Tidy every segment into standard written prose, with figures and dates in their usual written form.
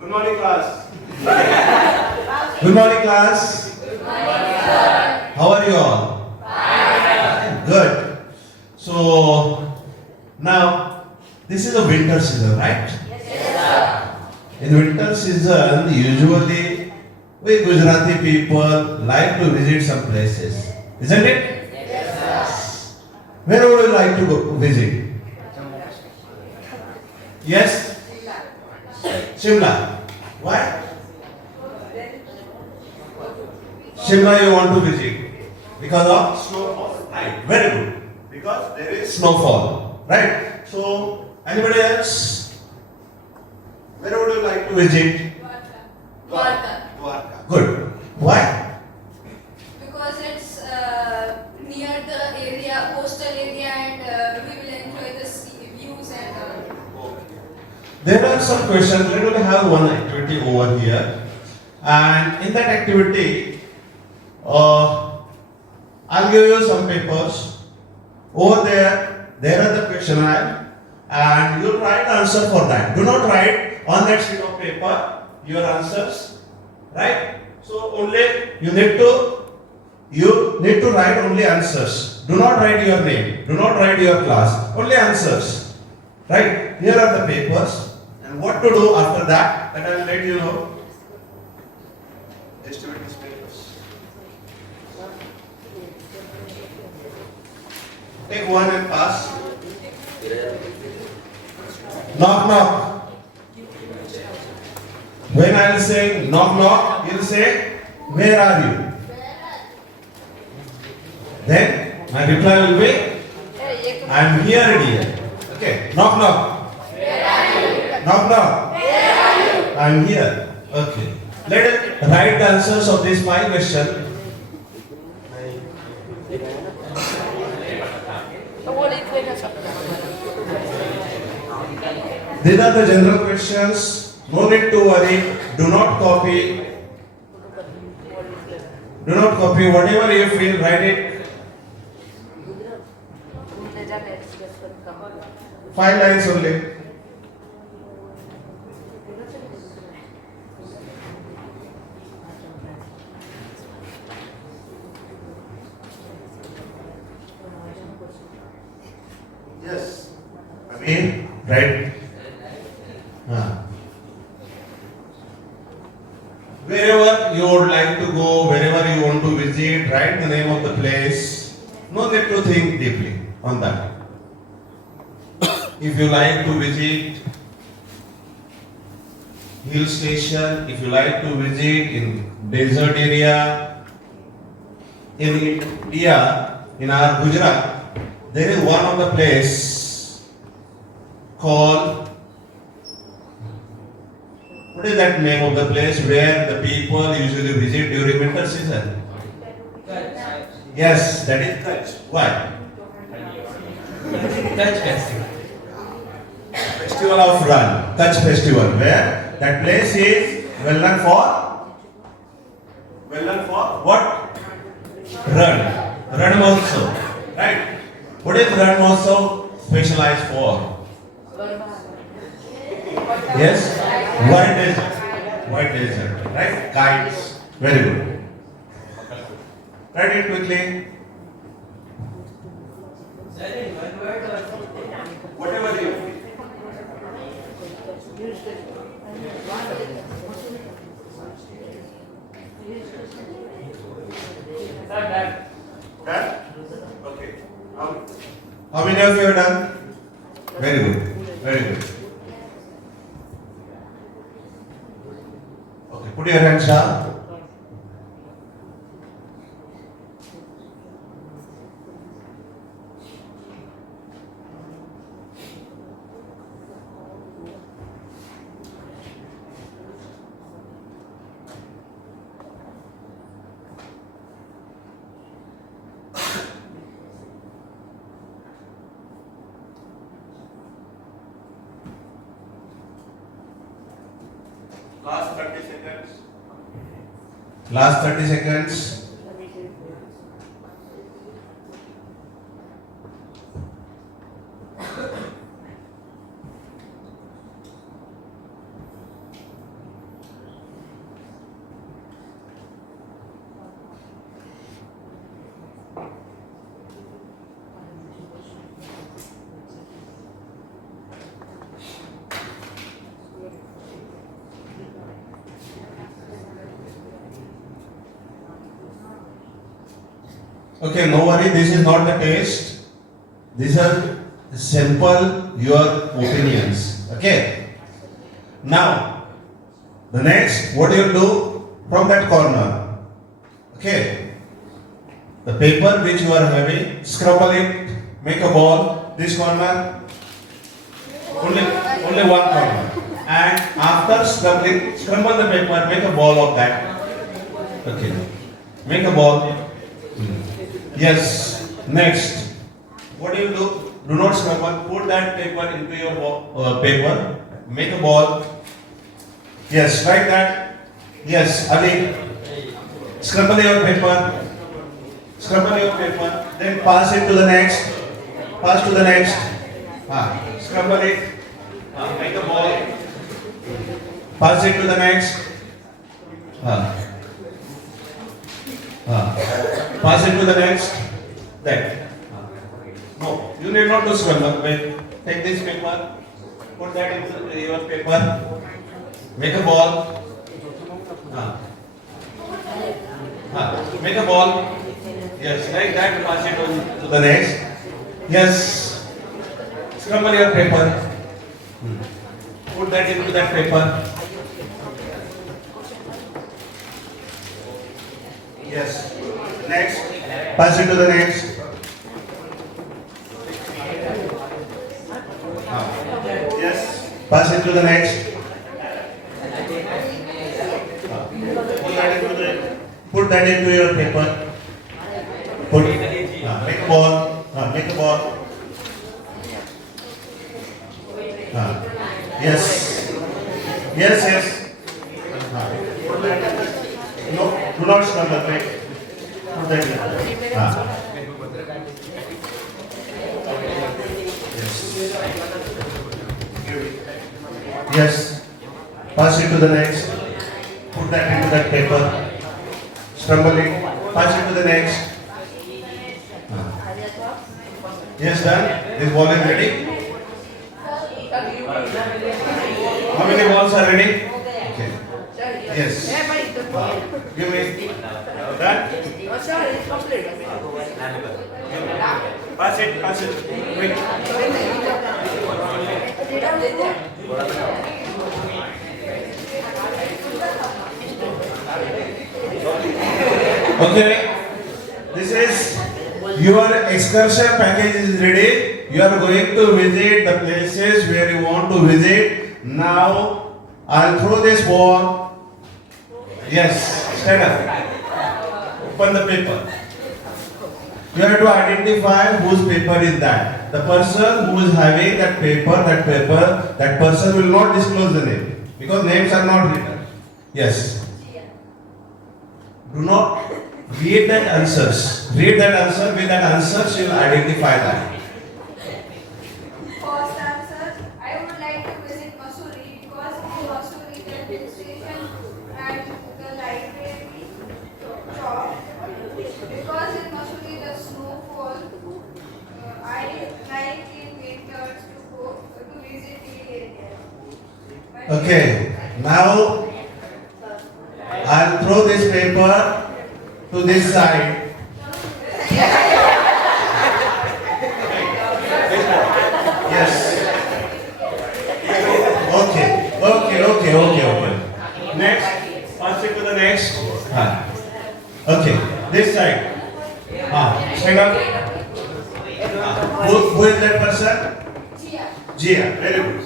Good morning, class. Good morning, class. Good morning, sir. How are you all? Fine. Good. So now this is a winter season, right? Yes, sir. In winter season, usually we Gujarati people like to visit some places, isn't it? Yes, sir. Where would you like to go visit? Yes, Shimla. Why? Shimla you want to visit because of snowfall. Right. Very good. Because there is snowfall. Right. So anybody else? Where would you like to visit? Dwarka. Dwarka. Good. Why? Because it's near the area, coastal area, and we will enjoy the sea views and all. There are some questions. Let us have one activity over here, and in that activity, I'll give you some papers. Over there, there are the questionnaire, and you'll write answer for that. Do not write on that sheet of paper your answers, right? So only you need to write only answers. Do not write your name. Do not write your class. Only answers, right? Here are the papers, and what to do after that? That I will let you know. Distribute these papers. Take one and pass. Knock knock. When I will say knock knock, you will say, where are you? Then my reply will be, I am here dear. Okay. Knock knock. Where are you? Knock knock. Where are you? I am here. Okay. Let us write the answers of these 5 questions. These are the general questions. No need to worry. Do not copy. Do not copy. Whatever you feel, write it. 5 lines only. Yes. I mean, right. Wherever you would like to go, wherever you want to visit, write the name of the place. No need to think deeply on that. If you like to visit hill station, if you like to visit in desert area, in India, in our Gujarat, there is one of the place called, what is that name of the place where the people usually visit during winter season? Yes, that is Kutch. Why? Kutch festival. Festival of Run, Kutch festival, where that place is well known for what? Run Mahotsav, right? What is Run Mahotsav specialized for? Yes, white desert, right? Kites, very good. Write it quickly. Whatever you. Done? Okay. How many of you have done? Very good. Very good. Okay, put your hands up. Last 30 seconds. Last 30 seconds. Okay, no worry, this is not the test. These are simple your opinions. Okay. Now, the next, what you will do from that corner? Okay. The paper which you are having, scrabble it, make a ball. This corner, only one corner. And after scrubbing, scramble the paper, make a ball of that. Okay. Make a ball. Yes. Next. What do you do? Do not scramble. Put that paper into your paper. Make a ball. Yes. Write that. Yes. Ali. Scramble your paper. Scramble your paper. Then pass it to the next. Pass to the next. Scramble it. Make a ball. Pass it to the next. Pass it to the next. That. No, you need not to scramble. Wait. Take this paper. Put that into your paper. Make a ball. Make a ball. Yes, like that. Pass it on to the next. Yes. Scramble your paper. Put that into that paper. Yes. Next. Pass it to the next. Yes. Pass it to the next. Put that into your paper. Put. Make a ball. Make a ball. Yes. Yes, yes. No, do not scramble, right? Put that in. Yes. Yes. Pass it to the next. Put that into that paper. Scramble it. Pass it to the next. Yes, done. This ball is ready. How many balls are ready? Okay. Yes. Give me. Done? Pass it, pass it. Quick. Okay. This is your excursion package is ready. You are going to visit the places where you want to visit. Now, I'll throw this ball. Yes, stand up. Open the paper. You have to identify whose paper is that. The person who is having that paper, that person will not disclose the name because names are not written. Yes. Do not read that answers. Read that answer. With that answers, you will identify that. First answer, I would like to visit Missouri because in Missouri the hill station and the library shop. Because in Missouri the snowfall, I like in winters to go to visit the area. Okay. Now, I'll throw this paper to this side. Yes. Okay. Next, pass it to the next. Okay, this side. Stand up. Who is that person? Gia. Very good.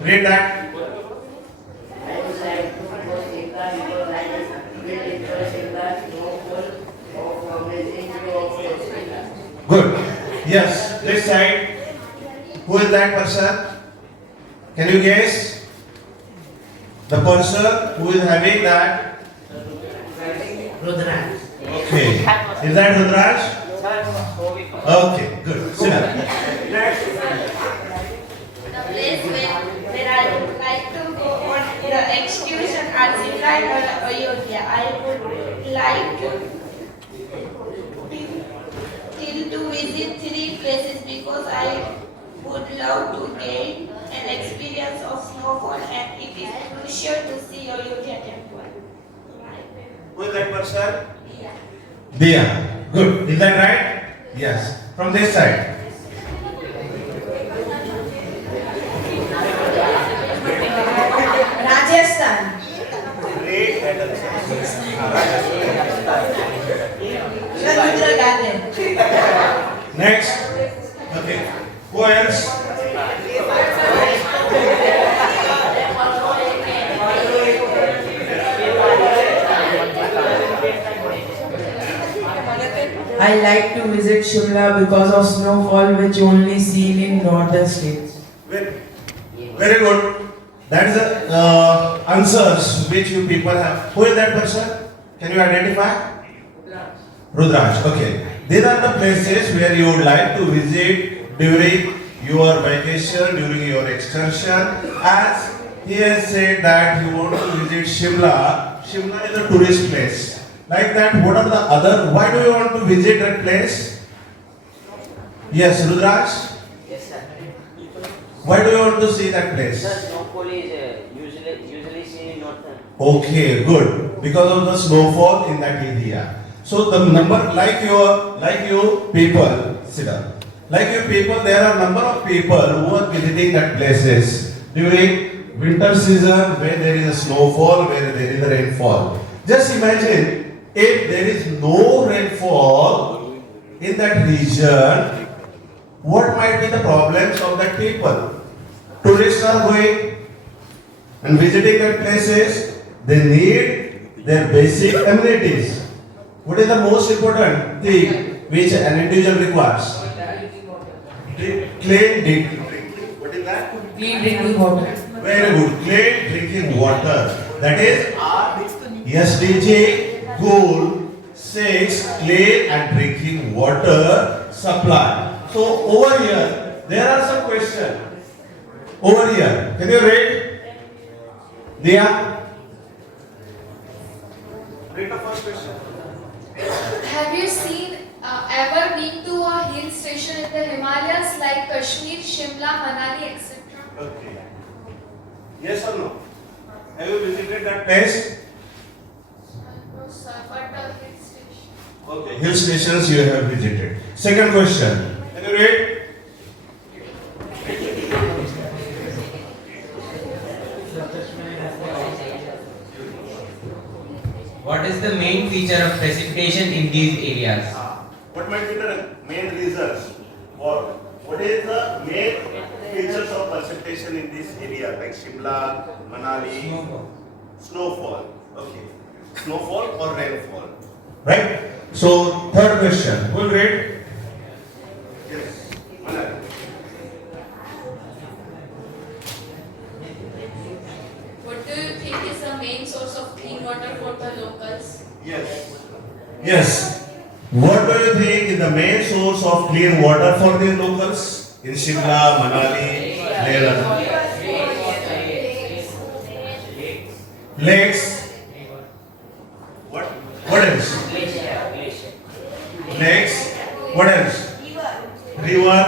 Read that. Good. Yes, this side. Who is that person? Can you guess? The person who is having that. Rudraj. Okay. Is that Rudraj? Okay, good. Sit down. Next. The place where I would like to go on the excursion at Zipline or Ayodhya. I would like to visit three places because I would love to gain an experience of snowfall and it is crucial to see Ayodhya temple. Who is that person? Yeah. Diya. Good. Is that right? Yes. From this side. Rajasthan. Great answer. Samudra Garden. Next. Okay. Who else? I like to visit Shimla because of snowfall which only seen in northern states. Very, very good. That is the answers which you people have. Who is that person? Can you identify? Rudraj. Okay. These are the places where you would like to visit during your vacation, during your excursion. As he has said that you want to visit Shimla. Shimla is a tourist place. Like that, what are the other? Why do you want to visit that place? Yes, Rudraj. Yes, sir. Why do you want to see that place? Sir, snowfall is usually seen in northern. Okay, good. Because of the snowfall in that area. So the number, like you people, sit down. Like you people, there are number of people who are visiting that places during winter season where there is a snowfall, where there is a rainfall. Just imagine if there is no rainfall in that region, what might be the problems of that people? Tourists are going and visiting that places, they need their basic amenities. What is the most important thing which an individual requires? Clean drinking. What is that? Clean drinking water. Very good. Clean drinking water. That is SDG goal 6, clean and drinking water supply. So over here, there are some questions. Over here, can you read? Diya? Read the first question. Have you ever been to a hill station in the Himalayas like Kashmir, Shimla, Manali, etc.? Okay. Yes or no? Have you visited that place? No, sir, but a hill station. Okay. Hill stations you have visited. Second question. Can you read? What is the main feature of precipitation in these areas? What might be the main reasons? Or what is the main features of precipitation in this area like Shimla, Manali? Snowfall. Okay. Snowfall or rainfall. Right? So third question. Who will read? Yes. Manali. What do you think is the main source of clean water for the locals? Yes. Yes. What do you think is the main source of clean water for the locals in Shimla, Manali, Leh? Lakes. What? What else? Lakes. What else? River.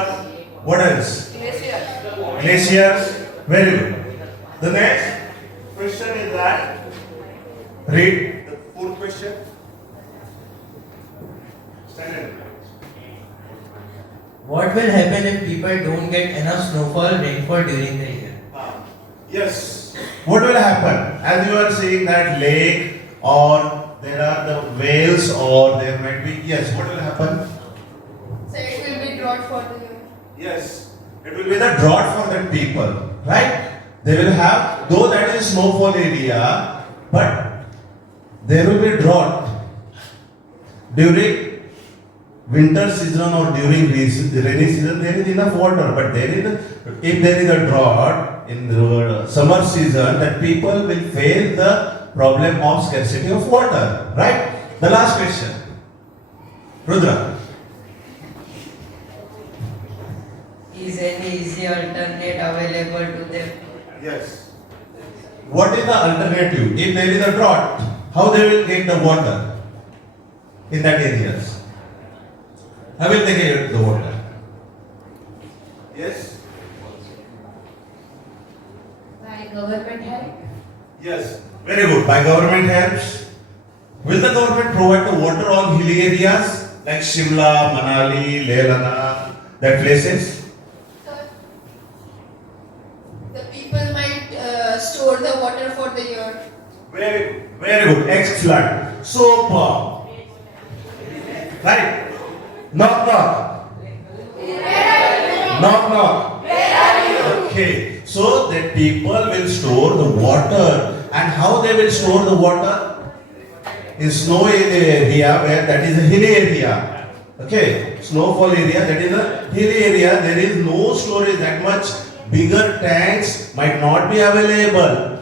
What else? Glaciers. Very good. The next question is that. Read the fourth question. What will happen if people don't get enough snowfall rainfall during the year? Yes. What will happen? As you are saying that lake or there are the whales or there might be, yes, what will happen? So it will be drought for the year. Yes. It will be the drought for the people, right? They will have, though that is snowfall area, but there will be drought during winter season or during rainy season. There is enough water, but if there is a drought in the summer season, that people will face the problem of scarcity of water, right? The last question, Rudra. Is any easy alternate available to them? Yes. What is the alternative? If there is a drought, how they will get the water in that areas? How will they get the water? Yes. By government help. Yes. Very good. By government helps. Will the government provide the water on hilly areas like Shimla, Manali, Leh Ladakh, that places? Sir, the people might store the water for the year. Very good. Excellent. Superb. Right. Knock knock. Knock knock. Okay. So that people will store the water. And how they will store the water? In snow area where that is a hilly area. Okay. Snowfall area, that is a hilly area. There is no storage that much. Bigger tanks might not be available.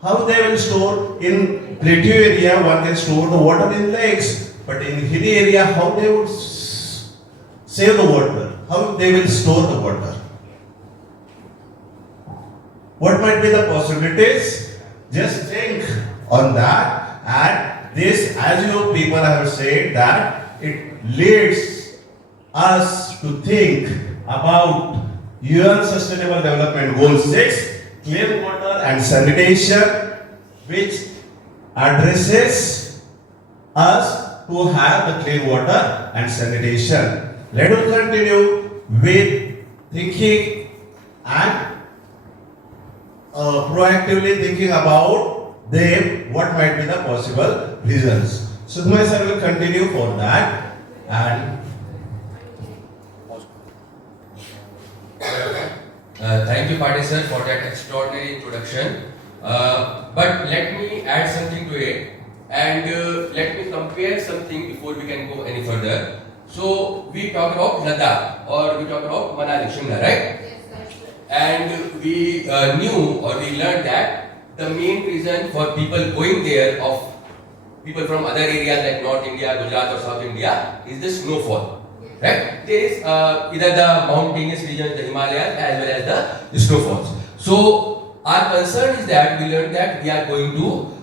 How they will store in plateau area? One can store the water in lakes, but in hilly area, how they would save the water? How they will store the water? What might be the possibilities? Just think on that. And this, as you people have said, that it leads us to think about UN Sustainable Development Goal 6. Clean water and sanitation, which addresses us to have the clean water and sanitation. Let us continue with thinking and proactively thinking about them, what might be the possible reasons. Sudhmay sir will continue for that. And thank you, Patil sir, for that extraordinary introduction. But let me add something to it, and let me compare something before we can go any further. So we talk about Ladakh, or we talk about Manali, Shimla, right? And we knew, or we learned that the main reason for people going there, of people from other areas like North India, Gujarat or South India, is the snowfall. Right? There is either the mountainous regions, the Himalayas, as well as the snowfalls. So our concern is that we learned that we are going to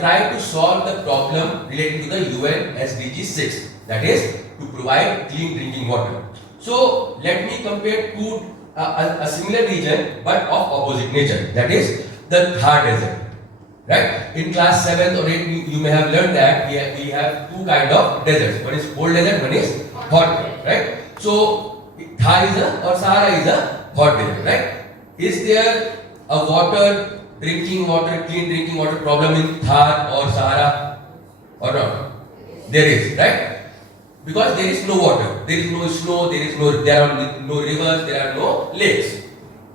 try to solve the problem related to the UN SDG 6, that is to provide clean drinking water. So let me compare two a similar region but of opposite nature, that is the Thar Desert. Right? In class 7th or 8th, you may have learned that we have two kind of deserts. One is cold desert, one is hot desert. Right? So Thar is or Sahara is a hot desert. Right? Is there a water, drinking water, clean drinking water problem in Thar or Sahara or not? There is, right? Because there is no water, there is no snow, there are no rivers, there are no lakes.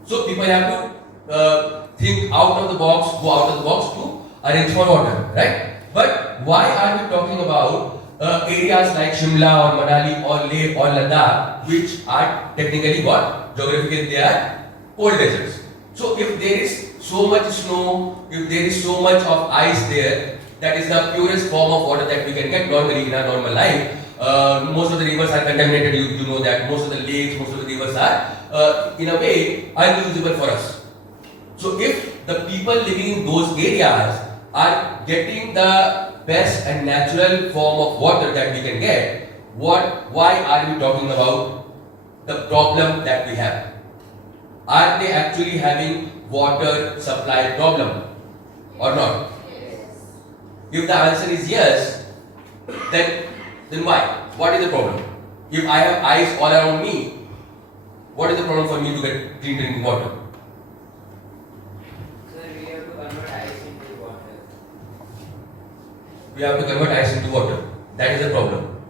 So people have to think out of the box, go out of the box to arrange for water, right? But why are we talking about areas like Shimla or Manali or Leh or Ladakh, which are technically what? Geographically they are cold deserts. So if there is so much snow, if there is so much of ice there, that is the purest form of water that we can get normally in our normal life. Most of the rivers are contaminated, you know that. Most of the lakes, most of the rivers are in a way unusable for us. So if the people living in those areas are getting the best and natural form of water that we can get, why are we talking about the problem that we have? Are they actually having water supply problem or not? If the answer is yes, then why? What is the problem? If I have ice all around me, what is the problem for me to get clean drinking water? Sir, we have to convert ice into water. We have to convert ice into water. That is the problem.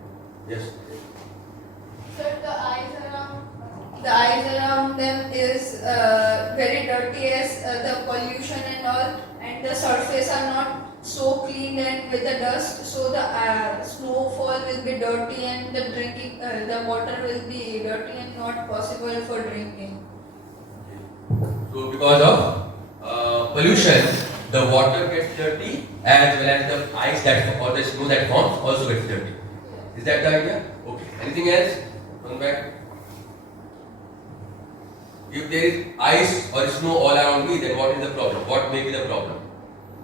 Yes. Sir, the ice around them is very dirty as the pollution and all, and the surface are not so clean and with the dust, so the snowfall will be dirty and the water will be dirty and not possible for drinking. So because of pollution, the water gets dirty as well as the ice that or the snow that forms also gets dirty. Is that the idea? Okay. Anything else? Come back. If there is ice or snow all around me, then what is the problem? What may be the problem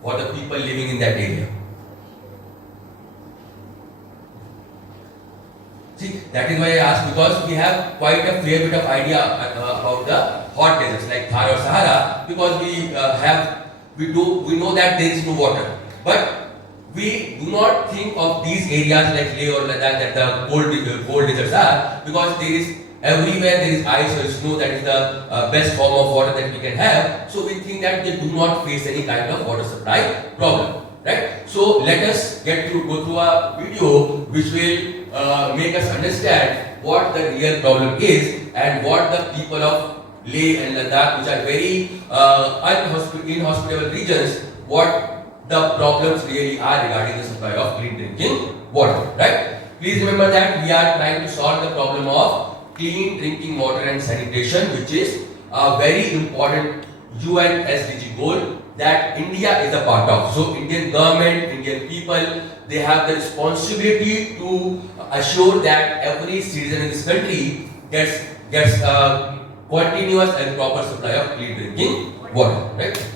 for the people living in that area? See, that is why I asked, because we have quite a fair bit of idea about the hot deserts like Thar or Sahara, because we know that there is no water. But we do not think of these areas like Leh or Ladakh that the cold deserts are, because there is everywhere there is ice or snow, that is the best form of water that we can have. So we think that they do not face any kind of water supply problem, right? So let us go through a video which will make us understand what the real problem is and what the people of Leh and Ladakh, which are very inhospitable regions, what the problems really are regarding the supply of clean drinking water, right? Please remember that we are trying to solve the problem of clean drinking water and sanitation, which is a very important UN SDG goal that India is a part of. So Indian government, Indian people, they have the responsibility to assure that every citizen in this country gets continuous and proper supply of clean drinking water, right?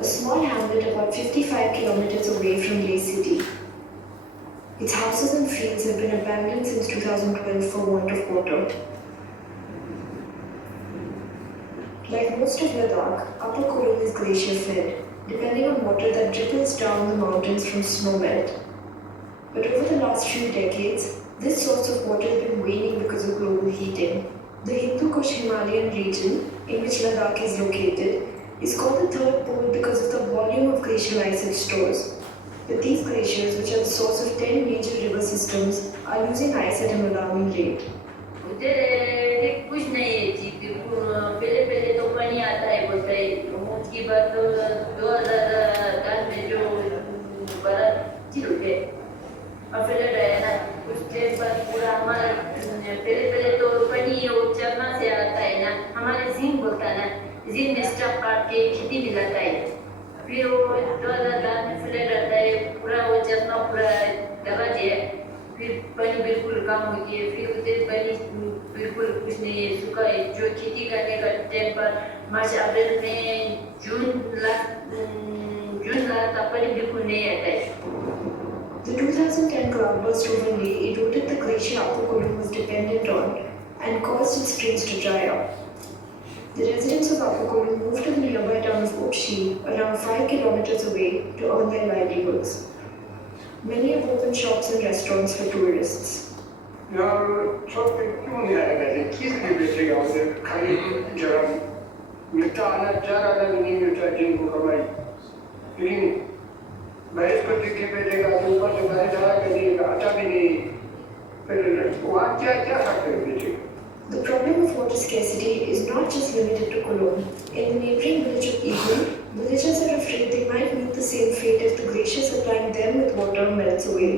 A small hamlet about 55 kilometers away from Leh city. Its houses and fields have been abandoned since 2012 for want of water. Like most of Ladakh, Upper Kurung is glacier fed, depending on water that trickles down the mountains from snowmelt. But over the last few decades, this source of water has been waning because of global heating. The Hindu Kush Himalayan region, in which Ladakh is located, is called the third pole because of the volume of glacial ice it stores. But these glaciers, which are the source of 10 major river systems, are losing ice at an alarming rate. उधर कुछ नहीं है जी, पहले पहले तो पानी आता है बोलते हैं, उसकी बात तो 2010 में जो बड़ा चिल पे अफेलेट है ना, उस टाइम पर पूरा हमारा पहले तो पानी वो चरना से आता है ना, हमारे जिन बोलता है ना, जिन में स्टॉक काट के खेती में लाता है, फिर वो 2010 में फ्लड आता है, पूरा वो चरना पूरा दबा दिया, फिर पानी बिल्कुल कम हो गया, फिर उधर पानी बिल्कुल कुछ नहीं है, सूखा है, जो खेती करने का टाइम पर मार्च अप्रैल में जून तक पानी बिल्कुल नहीं आता है। The 2010 cloudburst over Leh eroded the glacier Upper Kurung was dependent on and caused its springs to dry up. The residents of Upper Kurung moved to the nearby town of Otshi, around 5 kilometers away, to earn their livelihoods. Many have opened shops and restaurants for tourists. यार सब क्यों नहीं आएगा जी, किस लिए बेचेगा उधर, खाली जगह मिलता आना चार आना नहीं मिलता जिनको कमाई, लेकिन भैंस को टिक्की बेचेगा तो ऊपर से गाड़ी चला के देगा, अच्छा भी नहीं, फिर वहाँ क्या क्या खाते हैं बेचेगा। The problem of water scarcity is not just limited to Cologne. In the neighboring village of Eagle, villagers are afraid they might meet the same fate if the glacier supplying them with water melts away.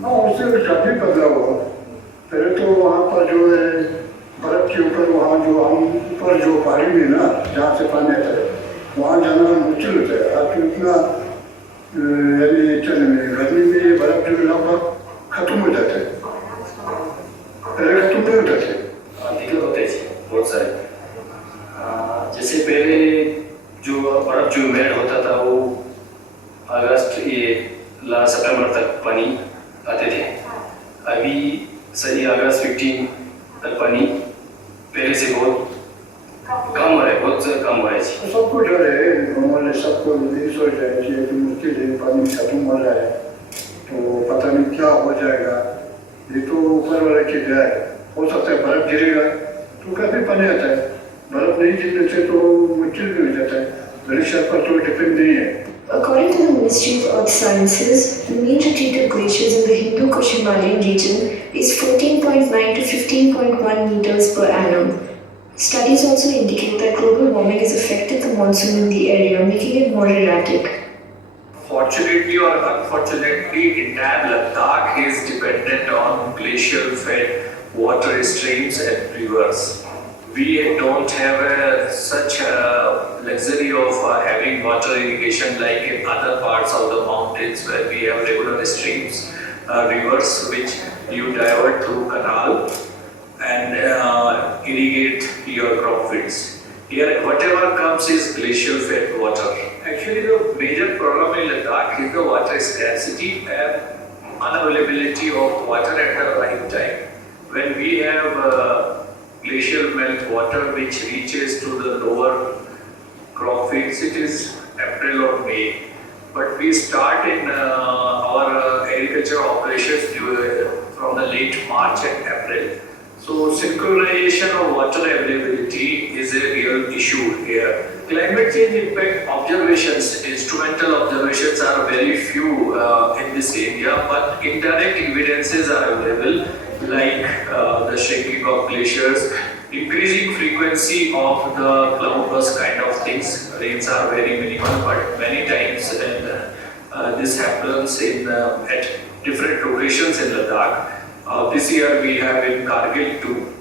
हाँ, उससे काफी बदलाव हुआ। पहले तो वहाँ पर जो है बर्फ के ऊपर, वहाँ जो हम ऊपर जो पहाड़ी में ना जहाँ से पानी आता है, वहाँ जाना मुश्किल होता है। अब इतना यानी चलने में गर्मी में ये बर्फ जो लगभग खत्म हो जाता है, पहले खत्म नहीं होता था। दिक्कत होते हैं बहुत सारे, जैसे पहले जो बर्फ जो मेल्ट होता था वो अगस्त सितंबर तक पानी आते थे, अभी सही अगस्त 15 तक पानी पहले से बहुत कम हो रहा है, बहुत कम हो रहा है। सब कुछ हो रहा है, हमारे सबको यही सोच रहे हैं कि मुश्किल है, पानी खत्म हो रहा है तो पता नहीं क्या हो जाएगा। ये तो ऊपर वाले की जाए, हो सकता है बर्फ गिरेगा तो काफी पानी आता है, बर्फ नहीं गिरने से तो मुश्किल भी हो जाता है, ग्लेशियर पर तो डिपेंड नहीं है। According to the Ministry of Earth Sciences, the mean retreated glaciers in the Hindu Kush Himalayan region is 14.9 to 15.1 meters per annum. Studies also indicate that global warming has affected the monsoon in the area, making it more erratic. Fortunately or unfortunately, entire Ladakh is dependent on glacial-fed water streams and rivers. We don't have such a luxury of having water irrigation like in other parts of the mountains where we have regular streams, rivers which you divert through canal and irrigate your crop fields. Here, whatever comes is glacial-fed water. Actually, the major problem in Ladakh is the water scarcity and unavailability of water at the right time. When we have glacial melt water which reaches to the lower crop fields, it is April or May. But we start in our agriculture operations from the late March and April. So synchronization of water availability is a real issue here. Climate change impact observations, instrumental observations are very few in this area, but indirect evidences are available, like the shrinking of glaciers, increasing frequency of the cloudburst kind of things. Rains are very minimal, but many times this happens at different locations in Ladakh. This year we have in Kargil too.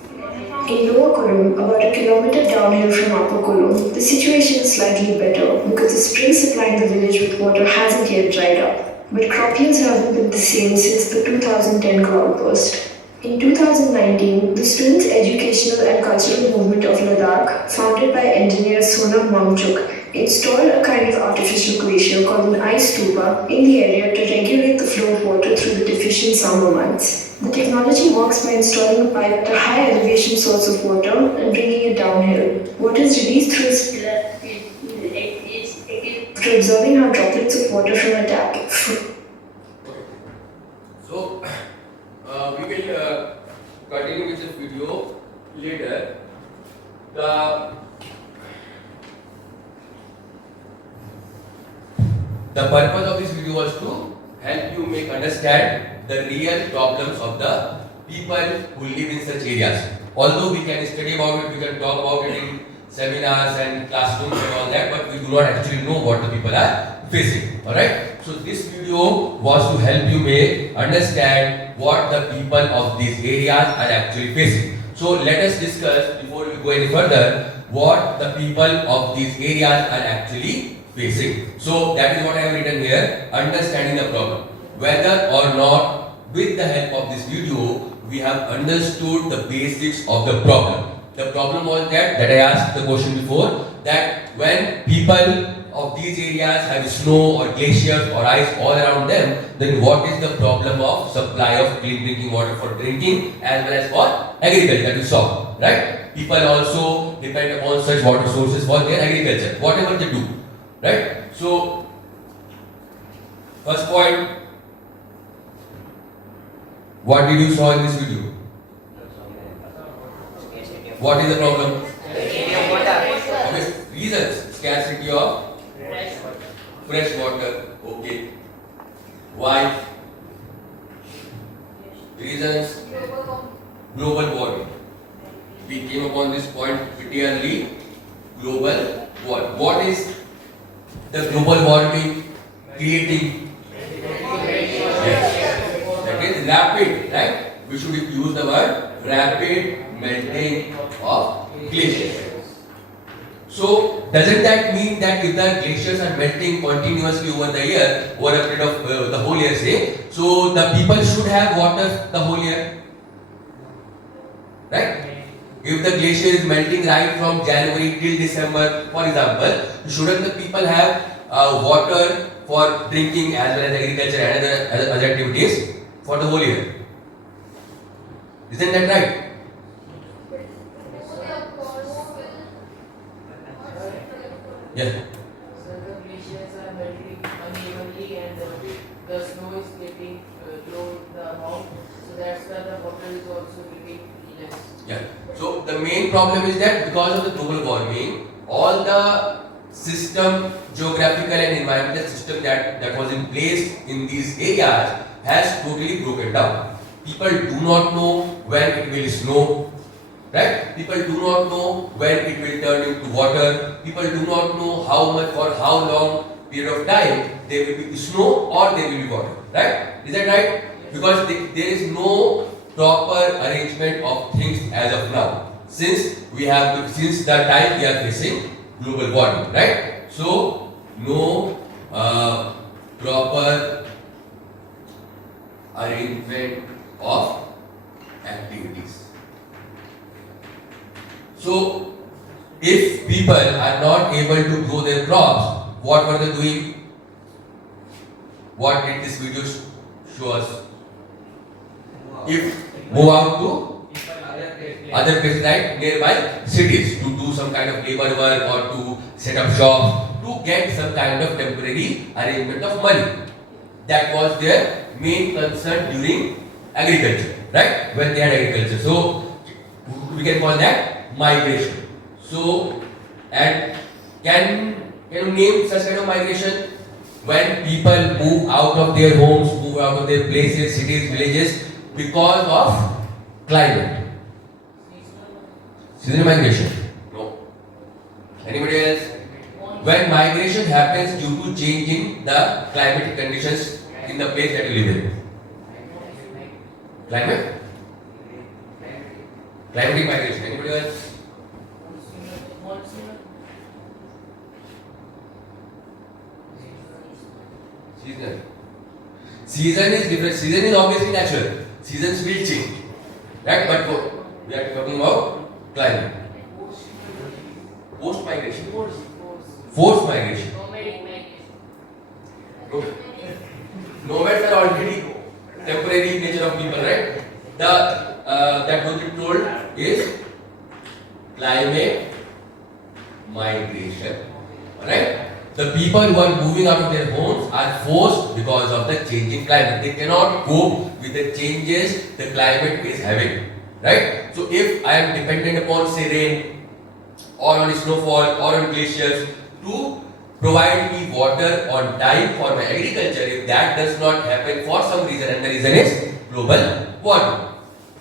In Lower Kurum, about a kilometer downhill from Upper Kurum, the situation is slightly better because the spring supplying the village with water hasn't yet dried up. But crop yields haven't been the same since the 2010 cloudburst. In 2019, the Students' Educational and Cultural Movement of Ladakh, founded by engineer Sonam Wangchuk, installed a kind of artificial glacier called an ice stupa in the area to regulate the flow of water through the deficient summer months. The technology works by installing a pipe at a high elevation source of water and bringing it downhill. Water is released through a spigot after observing how droplets of water from a tap. So, we will continue with this video later. The purpose of this video was to help you make understand the real problems of the people who live in such areas. Although we can study about it, we can talk about it in seminars and classrooms and all that, but we do not actually know what the people are facing. Alright? So this video was to help you make understand what the people of these areas are actually facing. So let us discuss, before we go any further, what the people of these areas are actually facing. So that is what I have written here, understanding the problem. Whether or not with the help of this video, we have understood the basics of the problem. The problem was that I asked the question before, that when people of these areas have snow or glaciers or ice all around them, then what is the problem of supply of clean drinking water for drinking as well as for agriculture that we saw, right? People also depend upon such water sources for their agriculture, whatever they do, right? So, first point, what did you saw in this video? What is the problem? Okay, reasons, scarcity of fresh water. Okay. Why? Reasons, global warming. We came upon this point pretty early. Global warming. What is the global warming creating? Yes. That is rapid, right? We should use the word rapid melting of glaciers. So, doesn't that mean that if the glaciers are melting continuously over the year, over a period of the whole year, say, so the people should have water the whole year, right? If the glacier is melting right from January till December, for example, shouldn't the people have water for drinking as well as agriculture and other activities for the whole year? Isn't that right? Yes. So the glaciers are melting unevenly and the snow is getting low in the amount, so that's why the water is also getting less. Yeah. So the main problem is that because of the global warming, all the system, geographical and environmental system that was in place in these areas has totally broken down. People do not know when it will snow, right? People do not know when it will turn into water. People do not know how much or how long period of time there will be snow or there will be water, right? Is that right? Because there is no proper arrangement of things as of now. Since the time we are facing global warming, right? So no proper arrangement of activities. So, if people are not able to grow their crops, what were they doing? What did this video Show us. If move out to other places, right, nearby cities to do some kind of labor work or to set up shops to get some kind of temporary arrangement of money. That was their main concern during agriculture, right? When they had agriculture. So we can call that migration. So, and can you name such kind of migration? When people move out of their homes, move out of their places, cities, villages because of climate. Seasonal migration? No. Anybody else? When migration happens due to changing the climatic conditions in the place that you live in. Climate? Climatic migration. Anybody else? Seasonal. Season is different. Season is obviously natural. Seasons will change. Right? But we are talking about climate. Post migration. Forced migration. Nomads are already temporary nature of people, right? That what you told is climate migration. Alright? The people who are moving out of their homes are forced because of the changing climate. They cannot cope with the changes the climate is having. Right? So if I am dependent upon say rain or on snowfall or on glaciers to provide me water on time for my agriculture, if that does not happen for some reason, and the reason is global warming.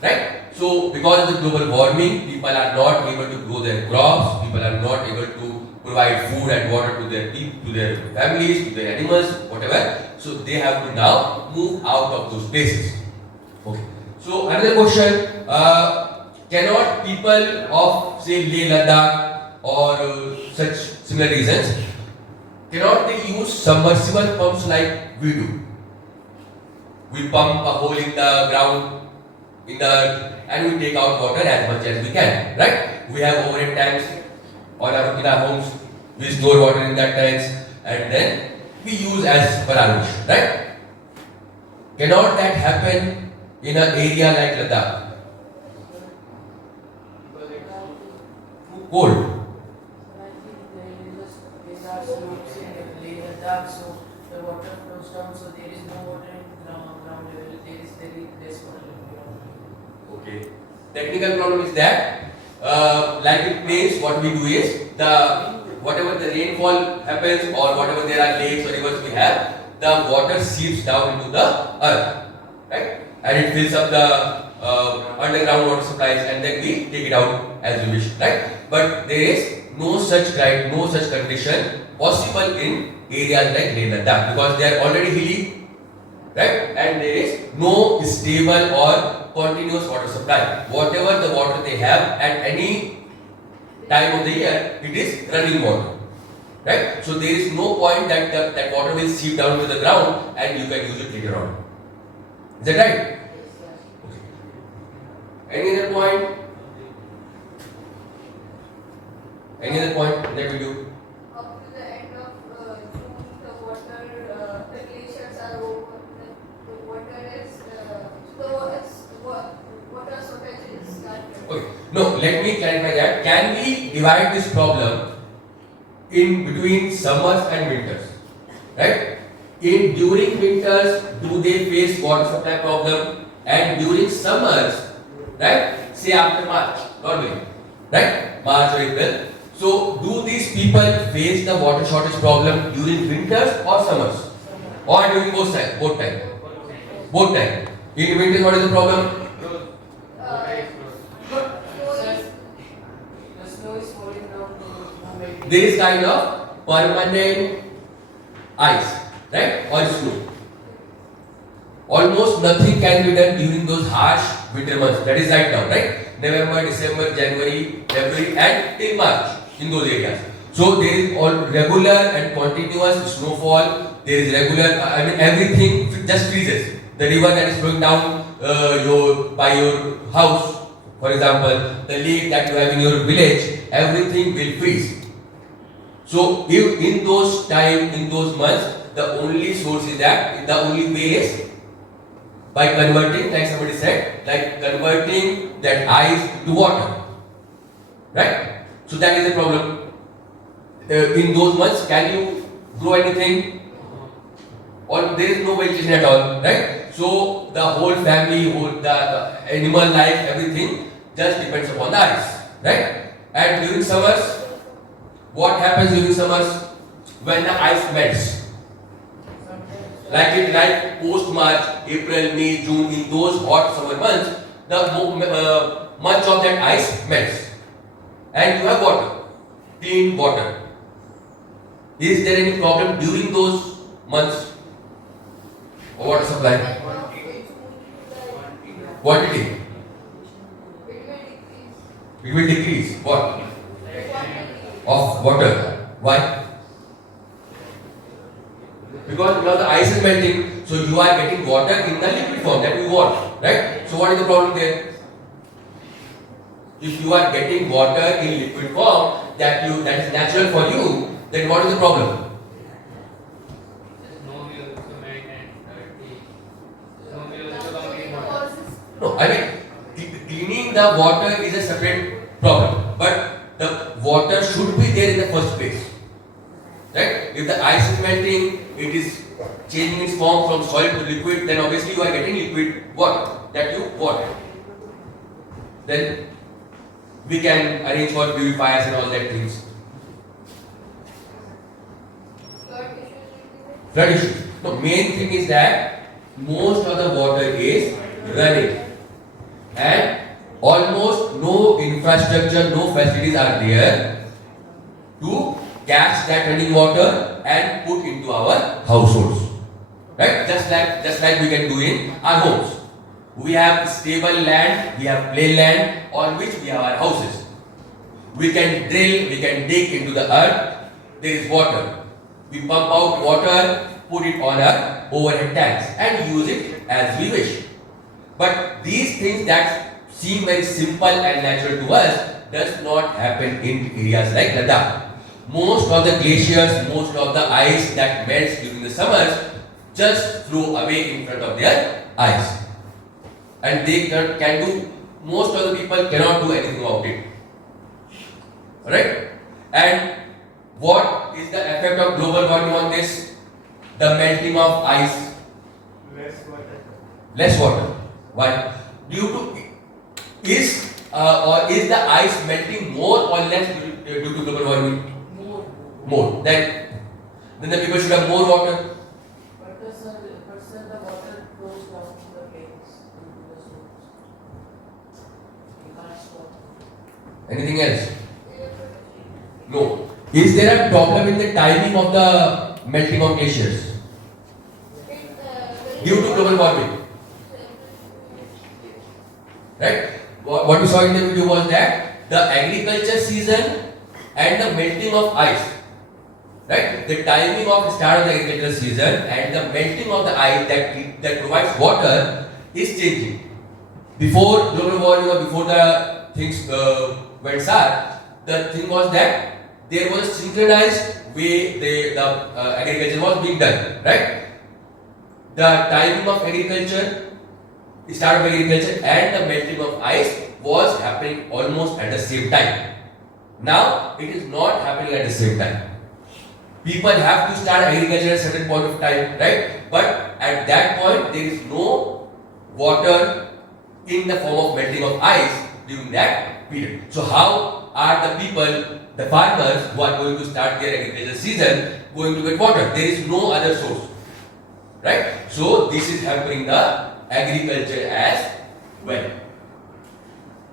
Right? So because of the global warming, people are not able to grow their crops, people are not able to provide food and water to their people, to their families, to their animals, whatever. So they have to now move out of those places. Okay. So another question, cannot people of say Leh Ladakh or such similar regions, cannot they use submersible pumps like we do? We pump a hole in the ground, in the earth, and we take out water as much as we can, right? We have overhead tanks in our homes, we store water in that tanks, and then we use as per our wish, right? Cannot that happen in an area like Ladakh? Cold. So the water flows down, so there is no water in ground level, there is very less water in ground level. Okay. Technical problem is that, like in plains, what we do is whatever the rainfall happens or whatever there are lakes or rivers we have, the water seeps down into the earth, right? And it fills up the underground water supplies, and then we take it out as we wish, right? But there is no such condition possible in areas like Leh Ladakh because they are already hilly, right? And there is no stable or continuous water supply. Whatever the water they have at any time of the year, it is running water, right? So there is no point that that water will seep down to the ground and you can use it later on. Is that right? Okay. Any other point? Any other point that we do? Up to the end of June, the glaciers are over. The water shortage is started. Okay. No, let me clarify that. Can we divide this problem in between summers and winters? Right? During winters, do they face water supply problem? And during summers, right? Say after March, normally, right? March or April. So, do these people face the water shortage problem during winters or summers? Or during both time? Both time. In winters, what is the problem? The snow is falling down to There is kind of permanent ice, right? Or snow. Almost nothing can be done during those harsh winter months. That is right now, right? November, December, January, February, and till March in those areas. So there is all regular and continuous snowfall. There is regular. Everything just freezes. The river that is flowing down by your house, for example, the lake that you have in your village, everything will freeze. So if in those months, the only source is that, the only way is By converting, like somebody said, like converting that ice to water. Right? So that is the problem. In those months, can you grow anything? Or there is no vegetation at all, right? So the whole family, the animal life, everything just depends upon the ice, right? And during summers, what happens during summers? When the ice melts, like post March, April, May, June, in those hot summer months, much of that ice melts, and you have water, clean water. Is there any problem during those months? Water supply? Quantity? It will decrease. What? Of water. Why? Because now the ice is melting, so you are getting water in the liquid form that you want, right? So what is the problem there? If you are getting water in liquid form that is natural for you, then what is the problem? No, I mean cleaning the water is a separate problem, but the water should be there in the first place, right? If the ice is melting, it is changing its form from solid to liquid, then obviously you are getting liquid water that you want. Then we can arrange for purifiers and all that things. Flood issues. The main thing is that most of the water is running and almost no infrastructure, no facilities are there to catch that running water and put into our households. Right? Just like we can do in our homes. We have stable land, we have plain land on which we have our houses. We can drill, we can dig into the earth, there is water. We pump out water, put it on our overhead tanks and use it as we wish. But these things that seem very simple and natural to us does not happen in areas like Ladakh. Most of the glaciers, most of the ice that melts during the summers just flow away in front of their eyes. And they can do, most of the people cannot do anything about it. Alright? And what is the effect of global warming on this? The melting of ice. Less water. Why? Due to is the ice melting more or less due to global warming? More. Then the people should have more water. But sir, the water flows down to the lakes, into the source. You can't stop. Anything else? No. Is there a problem in the timing of the melting of glaciers? Due to global warming. Right? What we saw in the video was that the agriculture season and the melting of ice. Right? The timing of the start of the agricultural season and the melting of the ice that provides water is changing. Before global warming or before the things went south, the thing was that there was a synchronized way the agriculture was being done. Right? The timing of agriculture, the start of agriculture and the melting of ice was happening almost at the same time. Now it is not happening at the same time. People have to start agriculture at a certain point of time, right? But at that point, there is no water in the form of melting of ice during that period. So how are the people, the farmers who are going to start their agriculture season going to get water? There is no other source, right? So this is hampering the agriculture as well.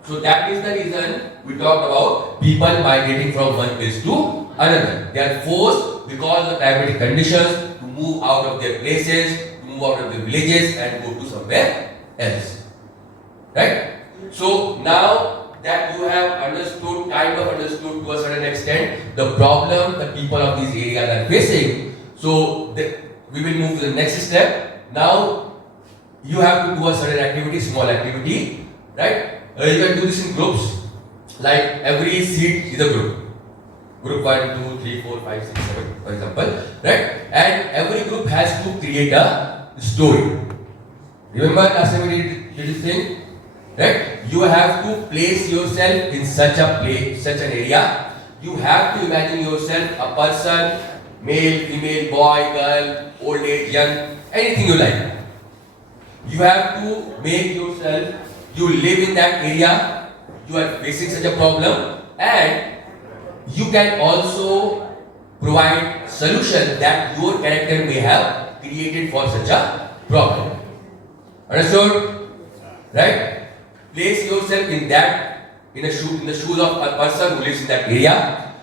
So that is the reason we talked about people migrating from one place to another. They are forced because of climatic conditions to move out of their places, to move out of their villages and go to somewhere else. Right? So now that you have understood, kind of understood to a certain extent, the problem the people of these areas are facing, so we will move to the next step. Now you have to do a certain activity, small activity, right? You can do this in groups, like every seat is a group. Group 1, 2, 3, 4, 5, 6, 7, for example, right? And every group has to create a story. Remember last time we did this thing? Right? You have to place yourself in such a place, such an area. You have to imagine yourself a person, male, female, boy, girl, old age, young, anything you like. You have to make yourself, you live in that area, you are facing such a problem, and you can also provide solution that your character may have created for such a problem. Understood? Right? Place yourself in the shoes of a person who lives in that area.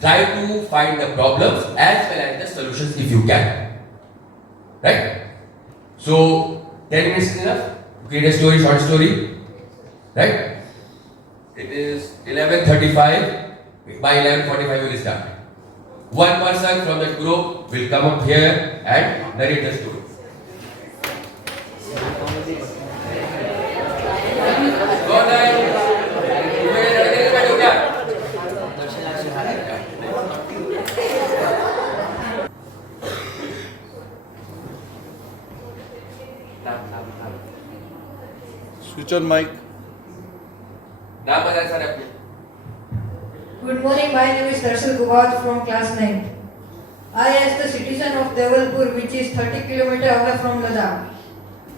Try to find the problems as well as the solutions if you can. Right? So 10 minutes is enough to create a story, short story. Right? It is 11:35. By 11:45 we will start. One person from the group will come up here and narrate the story. Go ahead. Switch on mic. नाम बताएं sir अपने. Good morning, my name is Darshil Gubad from class 9. I, as the citizen of Devalpur, which is 30 km away from Ladakh,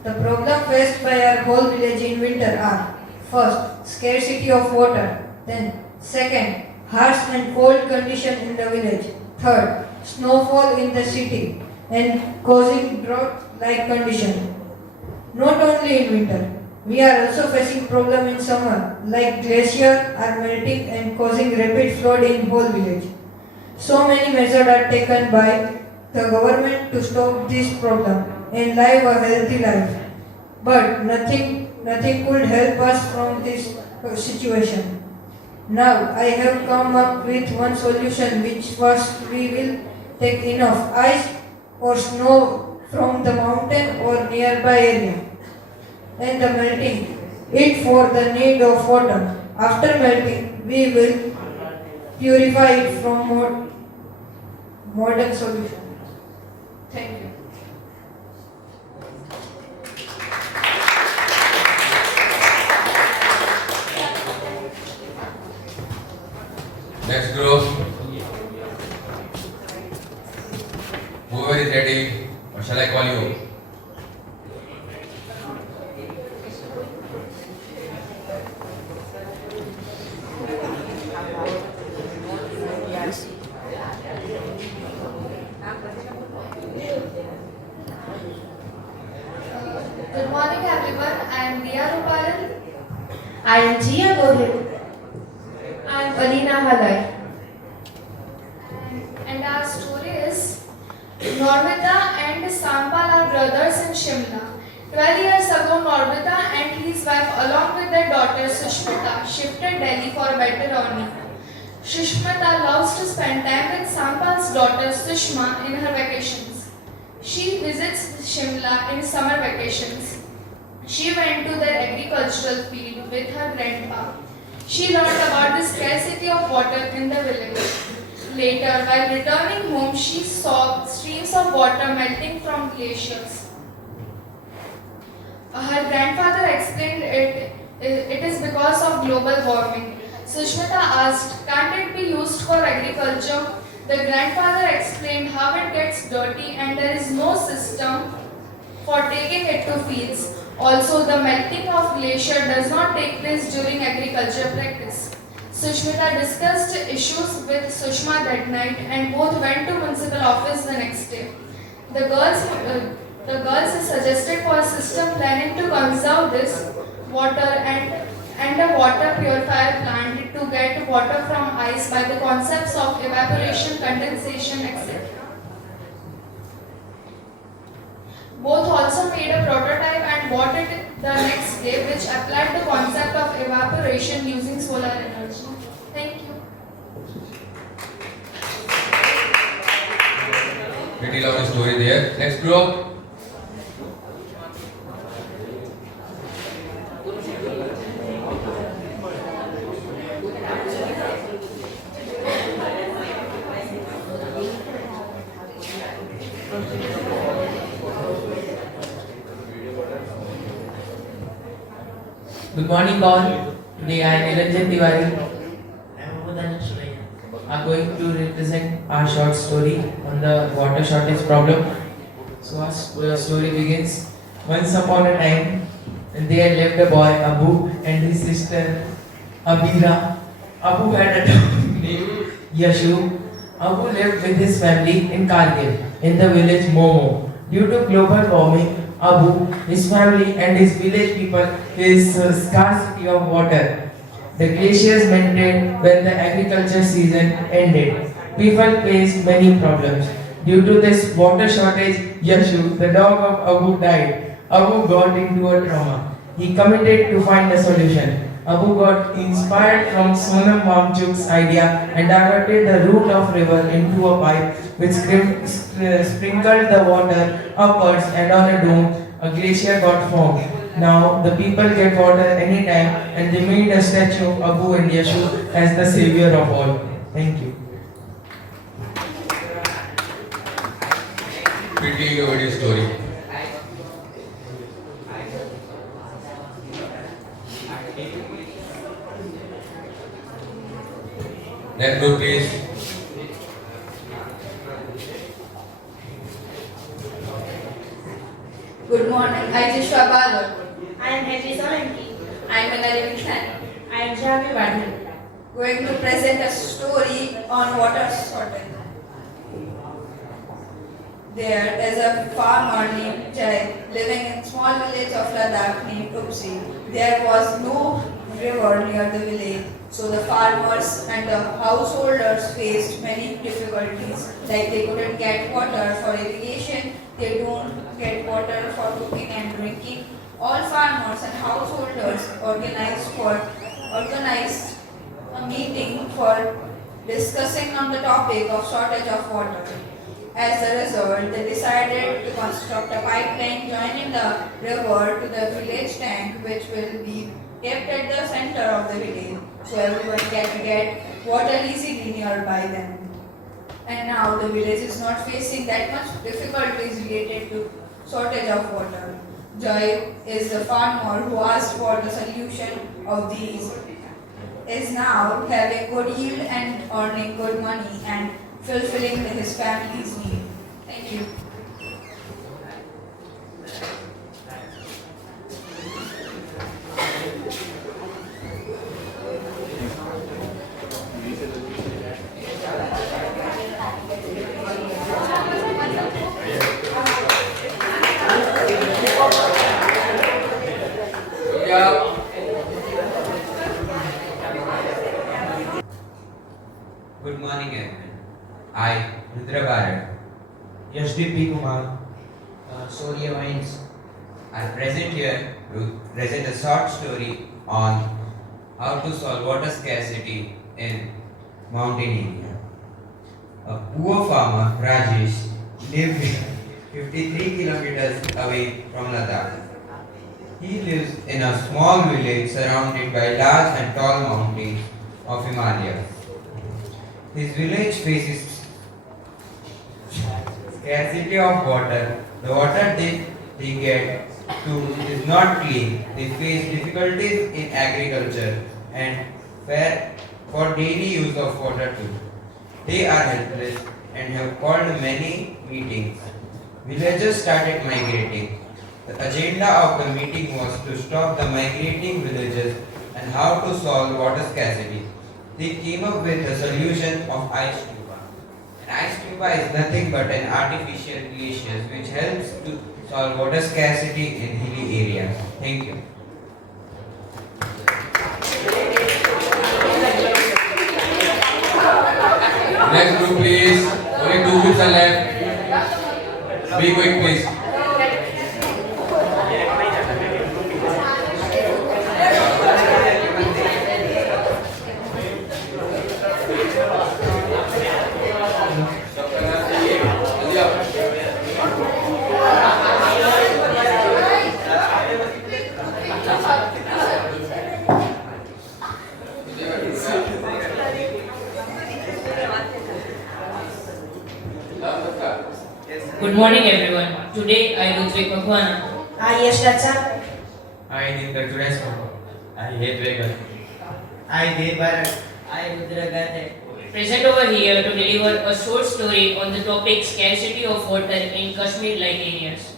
the problem faced by our whole village in winter are: first, scarcity of water; then, second, harsh and cold condition in the village; third, snowfall in the city and causing drought-like condition. Not only in winter, we are also facing problem in summer, like glaciers are melting and causing rapid flood in whole village. So many measures are taken by the government to stop this problem and live a healthy life. But nothing could help us from this situation. Now I have come up with one solution, which first we will take enough ice or snow from the mountain or nearby area and the melting it for the need of water. After melting, we will purify it from modern solution. Thank you. Next group. Whoever is ready, or shall I call you? Good morning everyone, I am Diya Rupalan. I am Jia Gohil. I am Alina Halai. And our story is Normita and Sampal are brothers in Shimla. 12 years ago, Normita and his wife along with their daughter Sushmita shifted Delhi for better earning. Sushmita loves to spend time with Sampal's daughter Sushma in her vacations. She visits Shimla in summer vacations. She went to their agricultural field with her grandpa. She learned about the scarcity of water in the village. Later, while returning home, she saw streams of water melting from glaciers. Her grandfather explained it is because of global warming. Sushmita asked, can't it be used for agriculture? The grandfather explained how it gets dirty and there is no system for taking it to fields. Also, the melting of glacier does not take place during agriculture practice. Sushmita discussed issues with Sushma that night and both went to municipal office the next day. The girls suggested for a system planning to conserve this water and a water purifier plant to get water from ice by the concepts of evaporation, condensation, etc. Both also made a prototype and bought it the next day, which applied the concept of evaporation using solar energy. Thank you. Pretty long story there. Next group. Good morning all. Today I am Niranjan Tiwari. I'm going to represent our short story on the water shortage problem. So our story begins. Once upon a time, there lived a boy Abu and his sister Abira. Abu had a dog named Yashu. Abu lived with his family in Kargil, in the village Momo. Due to global warming, Abu, his family and his village people face scarcity of water. The glaciers melted when the agriculture season ended. People faced many problems. Due to this water shortage, Yashu, the dog of Abu, died. Abu got into a trauma. He committed to find a solution. Abu got inspired from Sonam Wangchuk's idea and diverted the root of river into a pipe which sprinkled the water upwards, and on a dome a glacier got formed. Now the people get water anytime, and they made a statue of Abu and Yashu as the savior of all. Thank you. Pretty video story. Next group please. Good morning. I am Jishwa Balu. I am Henry Solanki. I am Manali Vikhlani. I am Jami Wadhan. Going to present a story on water shortage. There is a farmer named Jai living in small village of Ladakh named Upsi. There was no river near the village, so the farmers and the householders faced many difficulties, like they couldn't get water for irrigation, they don't get water for cooking and drinking. All farmers and householders organized a meeting for discussing on the topic of shortage of water. As a result, they decided to construct a pipeline joining the river to the village tank, which will be kept at the center of the village, so everyone can get water easily nearby them. And now the village is not facing that much difficulties related to shortage of water. Joy is the farmer who asked for the solution of these, is now having good yield and earning good money and fulfilling his family's need. Thank you. Good morning, everyone. I, Rudra Bharat, Yashdeep Kumar, Surya Vines, are present here to present a short story on how to solve water scarcity in mountain area. A poor farmer, Rajesh, lived 53 kilometers away from Ladakh. He lives in a small village surrounded by large and tall mountains of Himalayas. His village faces scarcity of water. The water they get to is not clean. They face difficulties in agriculture and for daily use of water too. They are helpless and have called many meetings. Villagers started migrating. The agenda of the meeting was to stop the migrating villagers and how to solve water scarcity. They came up with a solution of ice tuba. An ice tuba is nothing but an artificial glacier which helps to solve water scarcity in hilly areas. Thank you. Next group please. Only 2 groups are left. Be quick please. Good morning, everyone. Today I will take Bhagwana. I Yash Dacha. I Nindar Juresco. I hate vegan. I hate Bharat. I Rudragathe. Present over here to deliver a short story on the topic scarcity of water in Kashmir-like areas.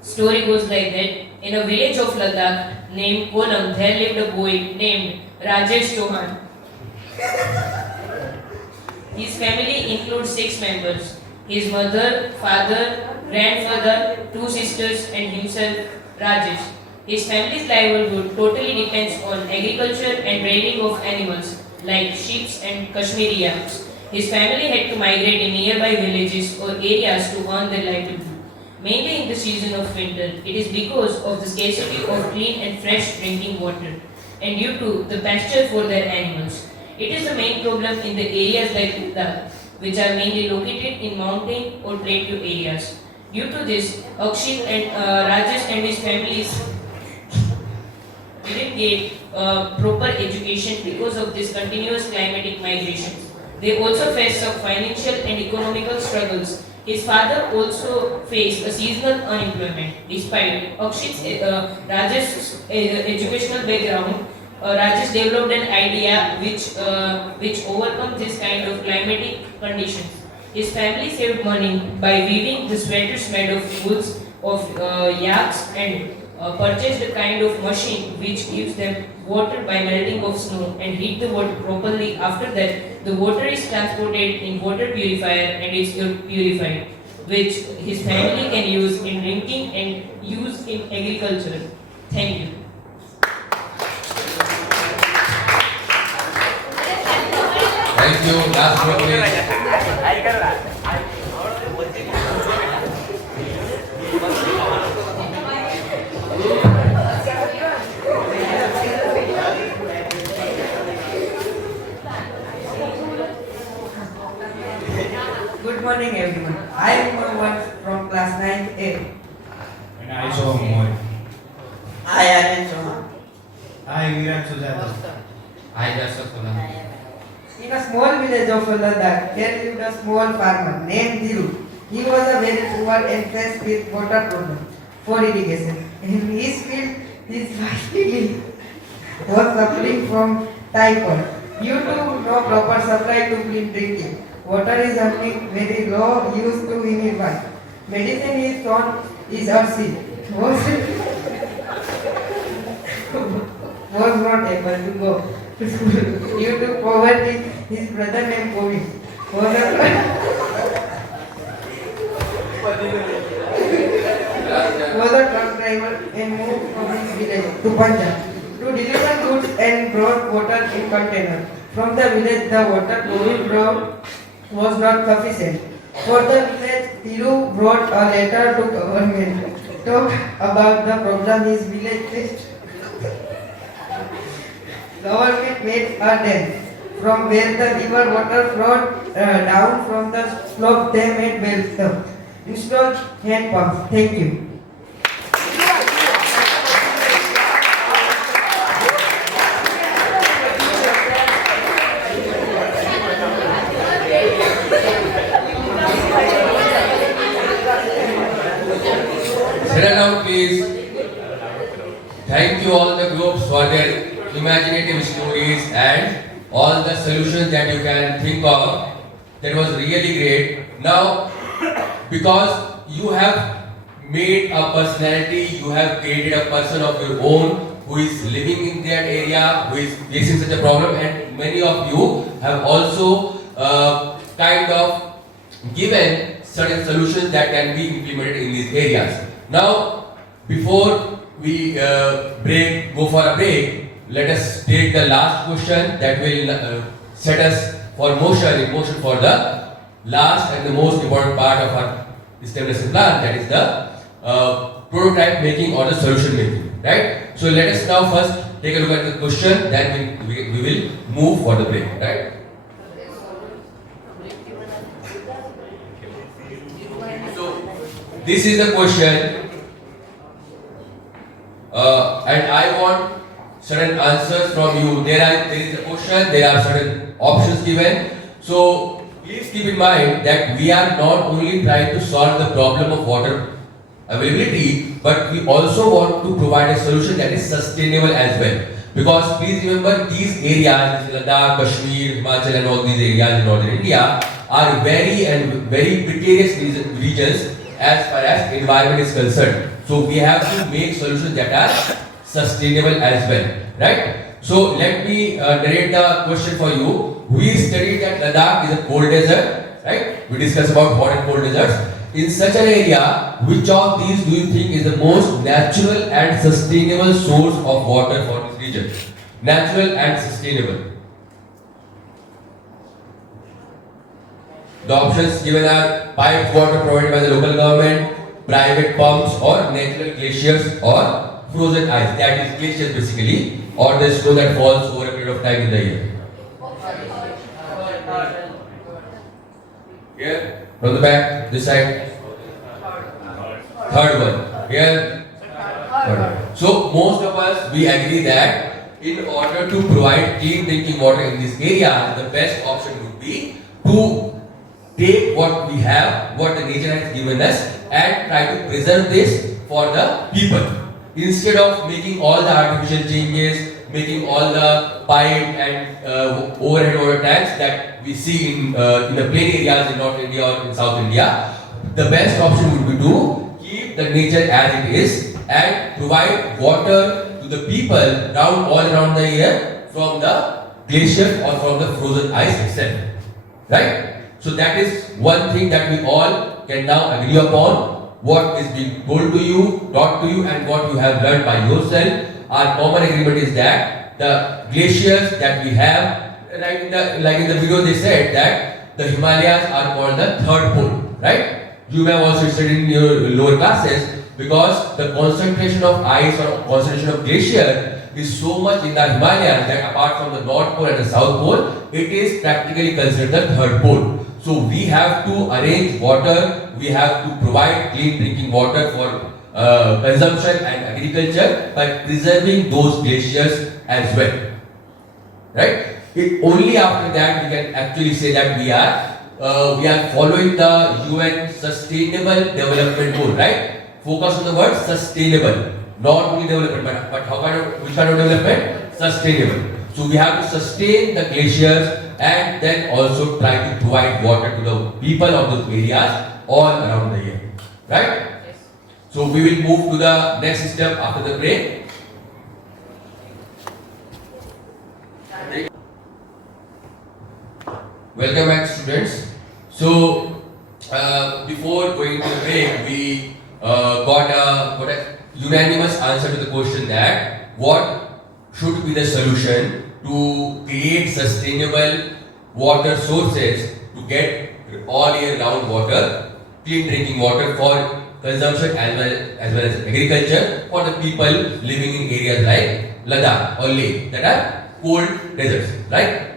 Story goes like that. In a village of Ladakh named Kolam, there lived a boy named Rajesh Chauhan. His family includes 6 members. His mother, father, grandfather, 2 sisters and himself, Rajesh. His family's livelihood totally depends on agriculture and rearing of animals like sheep and Kashmiri yaks. His family had to migrate in nearby villages or areas to earn their livelihood, mainly in the season of winter. It is because of the scarcity of clean and fresh drinking water and due to the pasture for their animals. It is the main problem in the areas like Ladakh, which are mainly located in mountain or plateau areas. Due to this, Akshit and Rajesh and his families didn't get proper education because of this continuous climatic migration. They also faced some financial and economical struggles. His father also faced a seasonal unemployment. Despite Akshit's Rajesh's educational background, Rajesh developed an idea which overcomes this kind of climatic conditions. His family saved money by weaving the sweaters made of wools of yaks and purchased a kind of machine which gives them water by melting of snow and heat the water properly. After that, the water is transported in water purifier and is purified, which his family can use in drinking and use in agriculture. Thank you. Thank you. Last word, please. Good morning, everyone. I am Mohan from class 9A. And I saw more. I am Chauhan. I Viran Sujata. I just saw In a small village of Ladakh, there lived a small farmer named Dhiru. He was a very poor and faced with water problem for irrigation. In his field, his family was suffering from typhoid. Due to no proper supply to clean drinking, water is earning very low used to in his wife. Medicine is son is Arsi was not able to go to school due to poverty. His brother named Kovi was a truck driver and moved from his village to Punjab to deliver goods and brought water in container. From the village, the water Kovi brought was not sufficient. For the village, Thiru brought a letter to government. Talk about the problem his village faced. Government made a dam from where the river water flowed down from the slope. They made wells, installed hand pumps. Thank you. Sit down, please. Thank you all the groups for their imaginative stories and all the solutions that you can think of. That was really great. Now, because you have made a personality, you have created a person of your own who is living in that area, who is facing such a problem, and many of you have also kind of given certain solutions that can be implemented in these areas. Now, before we go for a break, let us take the last question that will set us for motion for the last and the most important part of our STEM lesson plan, that is the prototype making or the solution making, right? So let us now first take a look at the question, then we will move for the break, right? So this is the question, and I want certain answers from you. There is a question, there are certain options given. So please keep in mind that we are not only trying to solve the problem of water availability, but we also want to provide a solution that is sustainable as well. Because please remember, these areas, Ladakh, Kashmir, Himachal, and all these areas in northern India are very precarious regions as far as environment is concerned. So we have to make solutions that are sustainable as well, right? So let me narrate the question for you. We studied that Ladakh is a cold desert, right? We discussed about hot and cold deserts. In such an area, which of these do you think is the most natural and sustainable source of water for this region? Natural and sustainable. The options given are piped water provided by the local government, private pumps, or natural glaciers or frozen ice. That is glaciers basically, or the snow that falls over a period of time in the year. Here, from the back, this side. Third one. Here. Third one. So most of us, we agree that in order to provide clean drinking water in this area, the best option would be to take what we have, what the nature has given us, and try to preserve this for the people. Instead of making all the artificial changes, making all the pipe and overhead water tanks that we see in the plain areas in North India or in South India, the best option would be to keep the nature as it is and provide water to the people all around the year from the glacier or from the frozen ice itself. Right? So that is one thing that we all can now agree upon. What is being told to you, taught to you, and what you have learned by yourself. Our common agreement is that the glaciers that we have, like in the video they said that the Himalayas are called the third pole, right? You have also studied in your lower classes, because the concentration of ice or concentration of glacier is so much in the Himalayas that apart from the North Pole and the South Pole, it is practically considered the third pole. So we have to arrange water, we have to provide clean drinking water for consumption and agriculture by preserving those glaciers as well. Right? Only after that we can actually say that we are following the UN Sustainable Development Goal, right? Focus on the word sustainable, not only development, but which kind of development? Sustainable. So we have to sustain the glaciers and then also try to provide water to the people of those areas all around the year. Right? Yes. So we will move to the next step after the break. Welcome back, students. So before going to the break, we got a unanimous answer to the question that what should be the solution to create sustainable water sources to get all year round water, clean drinking water for consumption as well as agriculture for the people living in areas like Ladakh or Leh that are cold deserts, right?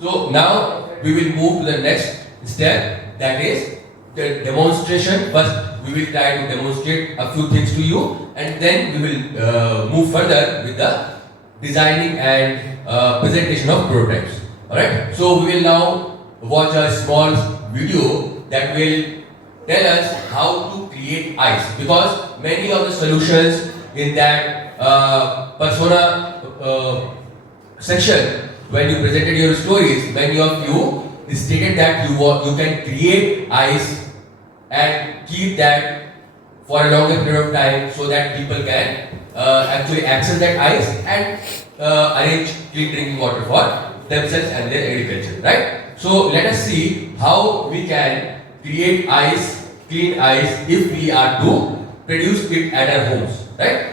So now we will move to the next step, that is the demonstration. First we will try to demonstrate a few things to you, and then we will move further with the designing and presentation of prototypes. Alright, so we will now watch a small video that will tell us how to create ice, because many of the solutions in that persona section, when you presented your stories, many of you stated that you can create ice and keep that for a longer period of time so that people can actually access that ice and arrange clean drinking water for themselves and their agriculture, right? So let us see how we can create ice, clean ice, if we are to produce it at our homes, right?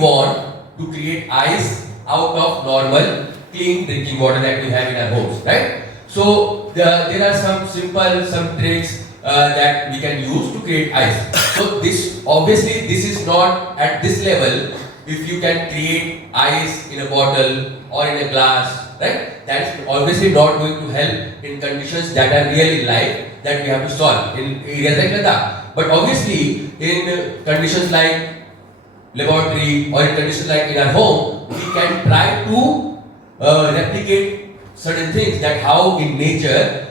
want to create ice out of normal clean drinking water that we have in our homes, right? So there are some tricks that we can use to create ice. So this obviously this is not at this level. If you can create ice in a bottle or in a glass, right? That's obviously not going to help in conditions that are real in life that we have to solve in areas like Ladakh. But obviously in conditions like laboratory or in conditions like in our home, we can try to replicate certain things, that how in nature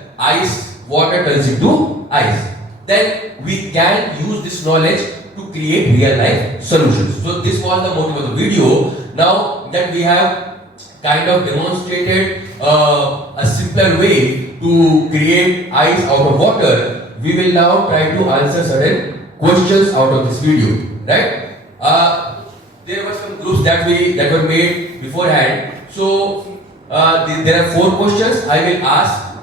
water turns into ice. Then we can use this knowledge to create real life solutions. So this was the motive of the video. Now that we have kind of demonstrated a simpler way to create ice out of water, we will now try to answer certain questions out of this video, right? There were some groups that were made beforehand. So there are 4 questions. I will ask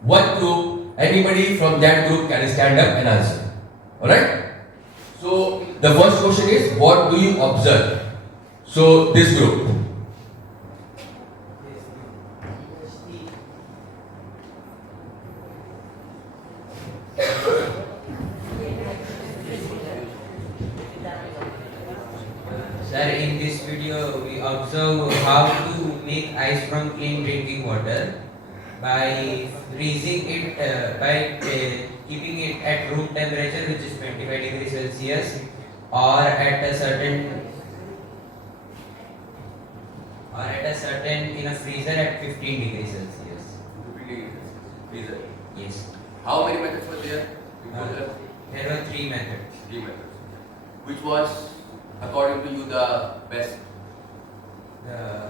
one group. Anybody from that group can stand up and answer. Alright? So the first question is, what do you observe? So this group. Sir, in this video we observe how to make ice from clean drinking water by freezing it, keeping it at room temperature, which is 25 degrees Celsius, or at a certain in a freezer at 15 degrees Celsius. 15 degrees freezer. Yes. How many methods were there? There were 3 methods. 3 methods. Which was, according to you, the best?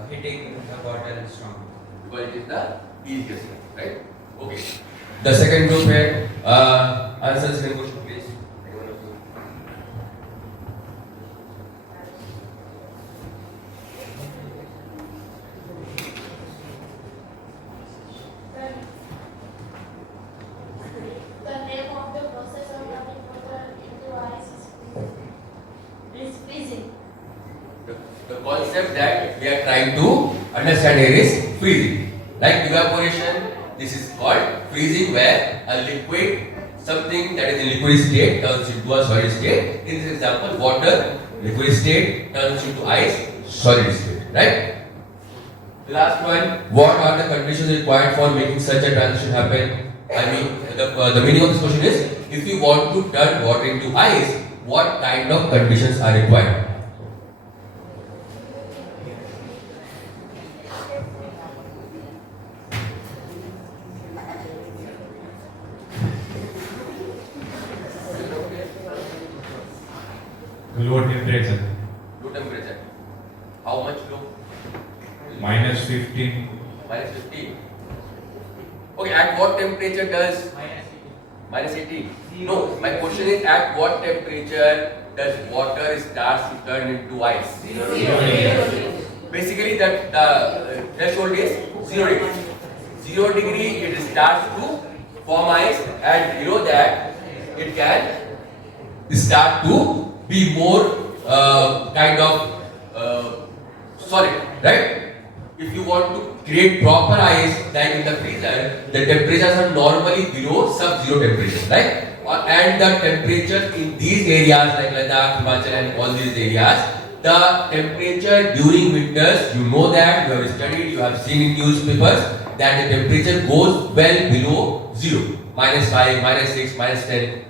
Hitting the bottle strong. Because it is the easiest, right? Okay. The second group here, answer the second question, please. The name of the process of turning water into ice is freezing. The concept that we are trying to understand here is freezing. Like evaporation, this is called freezing, where a liquid, something that is in liquid state turns into a solid state. In this example, water, liquid state turns into ice, solid state, right? The last one, what are the conditions required for making such a transition happen? I mean, the meaning of this question is, if you want to turn water into ice, what kind of conditions are required? Low temperature. Low temperature. How much low? Minus 15. Minus 15. Okay, at what temperature does minus 18? No, my question is, at what temperature does water start to turn into ice? 0. Basically, that the threshold is 0 degree. 0 degree, it starts to form ice, and you know that it can start to be more kind of solid, right? If you want to create proper ice, like in the freezer, the temperatures are normally below sub-zero temperature, right? And the temperature in these areas like Ladakh, Himachal and all these areas, the temperature during winters, you know that, you have studied, you have seen in newspapers, that the temperature goes well below 0, -5, -6, -10,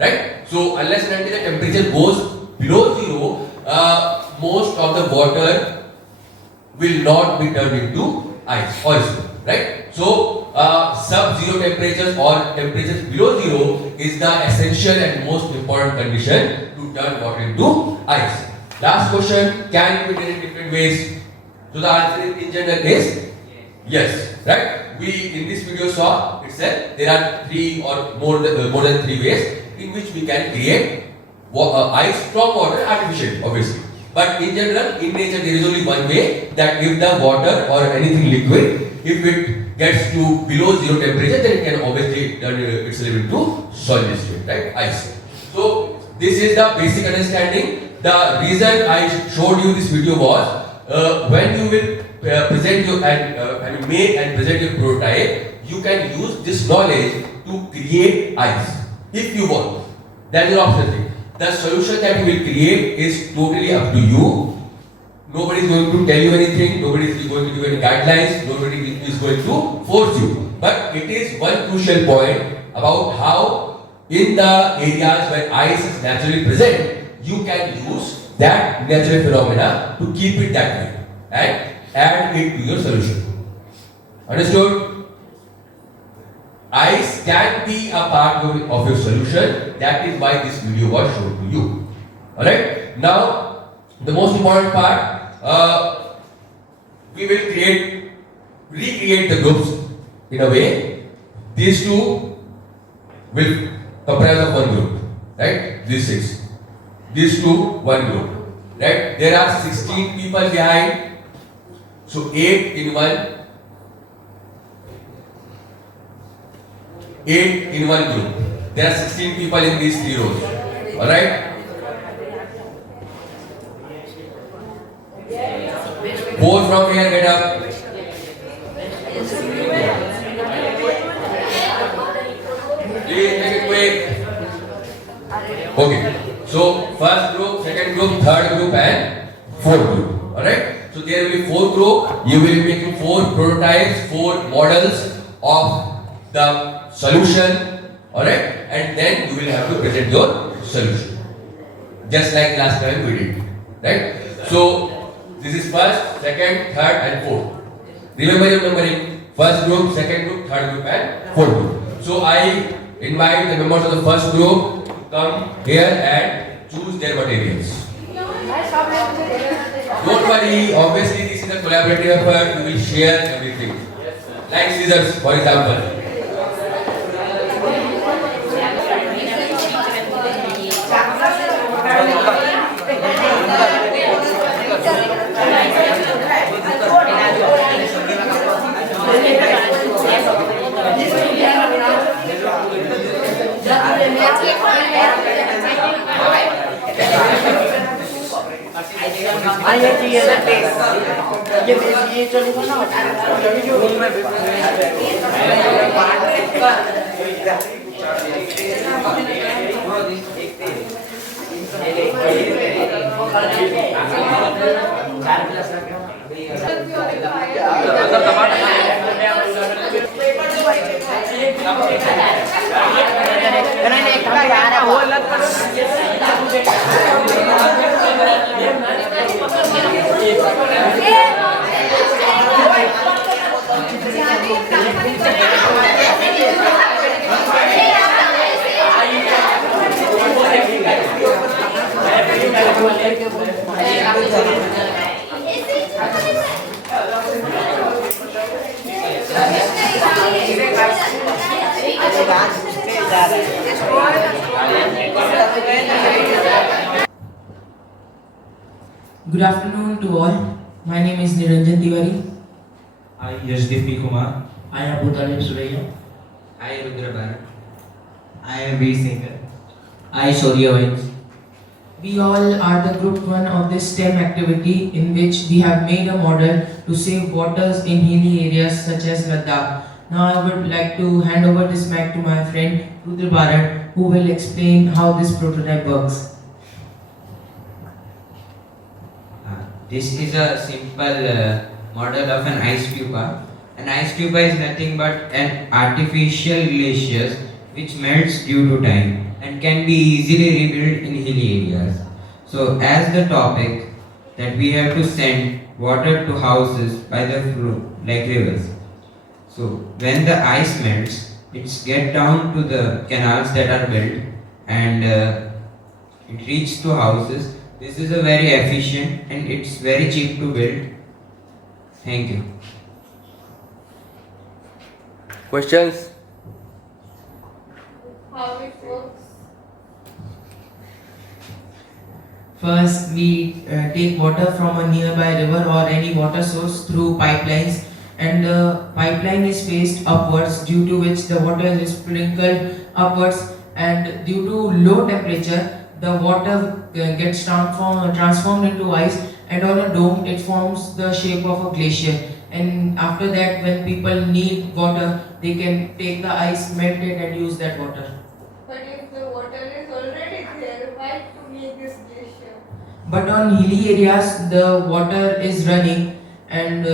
right? So unless and until the temperature goes below 0, most of the water will not be turned into ice also, right? So sub-zero temperatures or temperatures below 0 is the essential and most important condition to turn water into ice. Last question, can it be done in different ways? So the answer in general is yes, right? We in this video saw itself there are 3 or more than 3 ways in which we can create ice from water artificially, obviously. But in general, in nature, there is only one way, that if the water or anything liquid, if it gets to below 0 temperature, then it can obviously turn itself into solid state, right? Ice. So this is the basic understanding The reason I showed you this video was when you will present your and make and present your prototype, you can use this knowledge to create ice if you want. That is an optional thing. The solution that you will create is totally up to you. Nobody is going to tell you anything. Nobody is going to give any guidelines. Nobody is going to force you. But it is one crucial point about how in the areas where ice is naturally present, you can use that natural phenomena to keep it that way and add it to your solution. Understood? Ice can be a part of your solution. That is why this video was shown to you. Alright? Now, the most important part, we will recreate the groups in a way. These two will comprise of one group. Right? These six. These two, one group. Right? There are 16 people behind. So 8 in one. 8 in one group. There are 16 people in these 3 rows. Alright? 4 from here, get up. Please make it quick. Okay. So, first group, second group, third group, and fourth group. Alright? So, there will be 4 groups. You will be making 4 prototypes, 4 models of the solution. Alright? And then you will have to present your solution. Just like last time we did. Right? So, this is first, second, third, and fourth. Remember your numbering. First group, second group, third group, and fourth group. So, I invite the members of the first group to come here and choose their materials. Don't worry, obviously this is a collaborative effort. We will share everything. Like scissors, for example. Good afternoon to all. My name is Niranjan Tiwari. I Yashdeep Kumar. I am Abu Talib Suraya. I Rudra Bharat. I am V. Singer. I Shaurya Vines. We all are the group 1 of this STEM activity in which we have made a model to save waters in hilly areas such as Ladakh. Now I would like to hand over this mic to my friend Rudra Bharat, who will explain how this prototype works. This is a simple model of an ice pupa. An ice pupa is nothing but an artificial glacier which melts due to time and can be easily rebuilt in hilly areas. So as the topic that we have to send water to houses by the flow like rivers. So when the ice melts, it gets down to the canals that are built and it reaches to houses. This is a very efficient and it's very cheap to build. Thank you. Questions? How it works? First, we take water from a nearby river or any water source through pipelines, and the pipeline is faced upwards, due to which the water is sprinkled upwards, and due to low temperature, the water gets transformed into ice, and on a dome it forms the shape of a glacier. And after that, when people need water, they can take the ice, melt it, and use that water. But if the water is already there, why to make this glacier? But on hilly areas, the water is running, and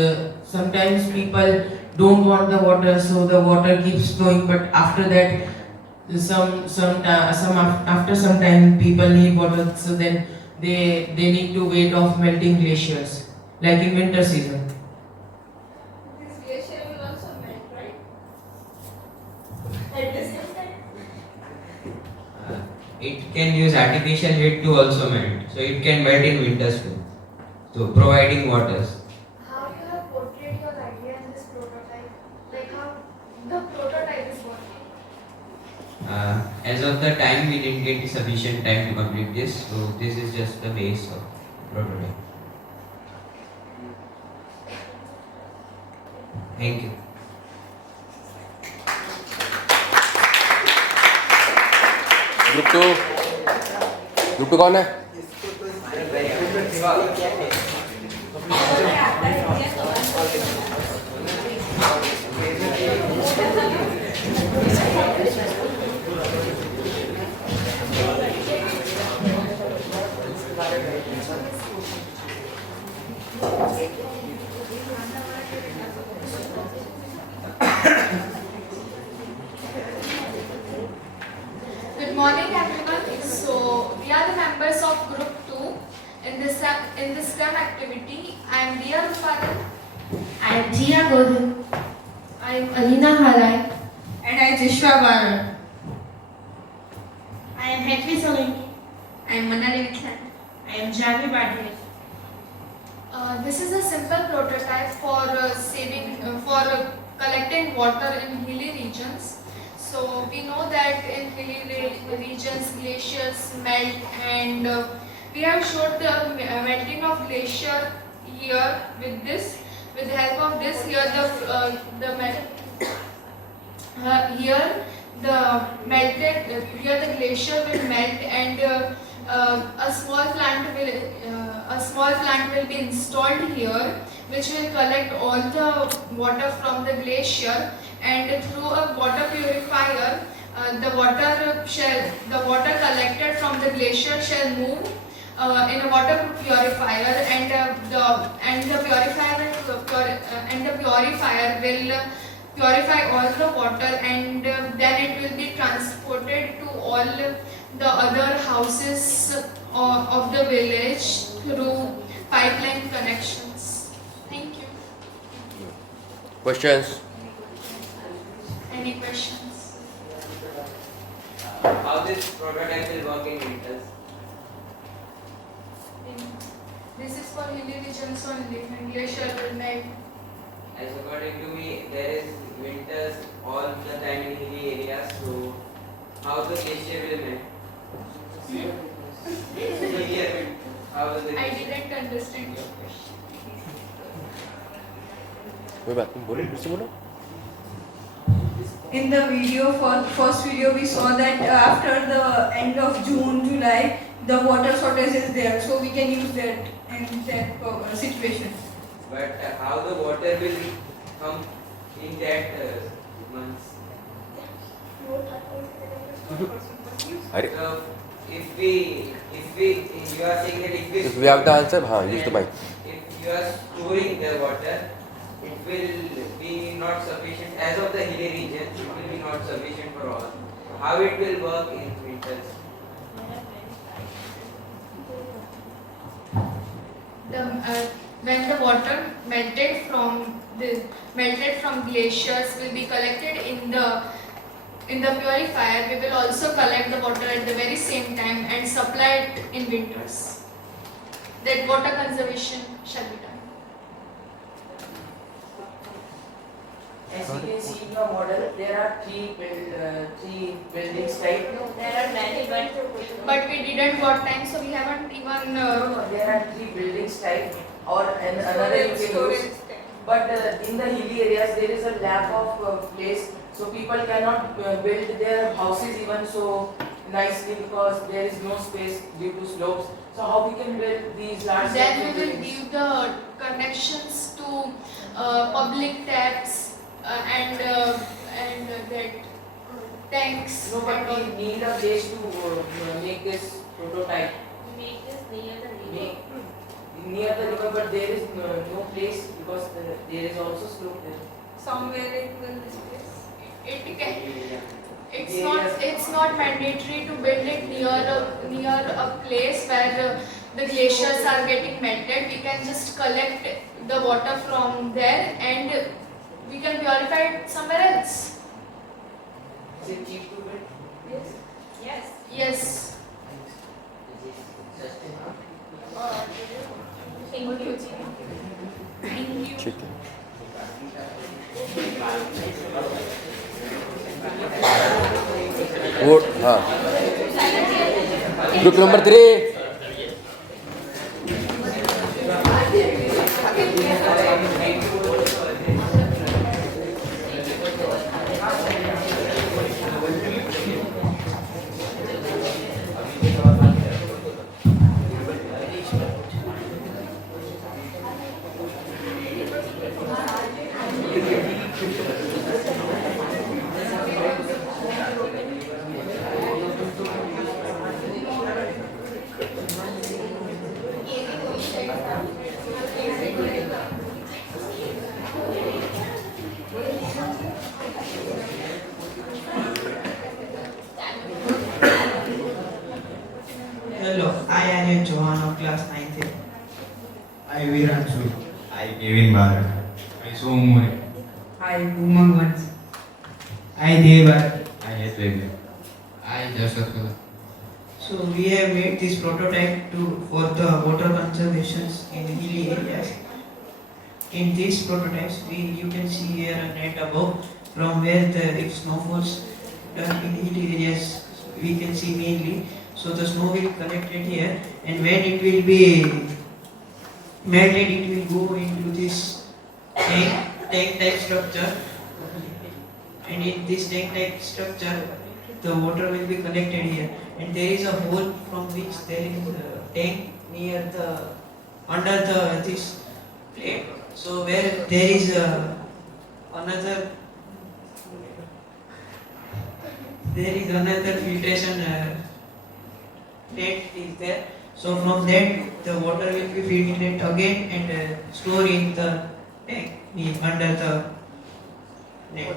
sometimes people don't want the water, so the water keeps flowing. But after that, after some time, people need water, so then they need to wait off melting glaciers, like in winter season. This glacier will also melt, right? At the same time. It can use artificial heat to also melt, so it can melt in winters too. So providing waters. How you have portrayed your idea in this prototype? Like how the prototype is working? As of the time, we didn't get sufficient time to complete this, so this is just the base of prototype. Thank you. Group two कौन है? Good morning, everyone. So we are the members of Group 2 in this STEM activity. I am Dia Ruparan. I am Jia Godin. I am Alina Harai. And I Jishwa Baran. I am Hetvi Solanki. I am Manali Vithan. I am Javi Badhe. This is a simple prototype for collecting water in hilly regions. So we know that in hilly regions glaciers melt, and we have showed the melting of glacier here with this. With the help of this, here the glacier will melt, and a small plant will be installed here, which will collect all the water from the glacier, and through a water purifier, the water collected from the glacier shall move in a water purifier, and the purifier will purify all the water, and then it will be transported to all the other houses of the village through pipeline connections. Thank you. Questions? Any questions? How this prototype will work in winters? This is for hilly regions only, and glacier will melt. As according to me, there is winters all the time in hilly areas, so how the glacier will melt? How will the I didn't understand your question. कोई बात नहीं, बोलो, फिर से बोलो. In the video, for first video, we saw that after the end of June, July, the water shortage is there, so we can use that in that situation. But how the water will come in that months? So if you are saying that If we have the answer, use the mic. If you are storing the water, it will be not sufficient. As of the hilly regions, it will be not sufficient for all. How it will work in winters? When the water melted from glaciers will be collected in the purifier, we will also collect the water at the very same time and supply it in winters. That water conservation shall be done. As you can see in your model, there are three buildings type. No, there are many, but we didn't got time, so we haven't even. There are three buildings type, or another you can use. But in the hilly areas, there is a lack of place, so people cannot build their houses even. So nicely because there is no space due to slopes. So how we can build these large Then we scale will buildings? give the connections to public taps and that tanks. No, and but all. we need a place to make this prototype. Make this near the river. Make near the river, but there is no place because there is also slope there. Somewhere it will displace. It can. It's not mandatory to build it near a place where the glaciers are getting melted. We can just collect the water from there and we can purify it somewhere else. Is it cheap to build? Yes. Yes. Yes. Thank you. Thank you. Good. हाँ. Group number 3. Hello, I am Johan of class 9th. I Viransu. I Kevin Bharat. I Somuri. I Umang Vans. I Devar. I Hetwege. I Jasakala. So we have made this prototype for the water conservations in hilly areas. In these prototypes, you can see here a net above from where if snow falls in hilly areas, we can see mainly. So the snow will collected here, and when it will be melted, it will go into this tank type structure. And in this tank type structure, the water will be collected here. And there is a hole from which there is a tank near the under this plate. So where there is another filtration plate is there. So from that the water will be filtered again and stored in the tank under the net.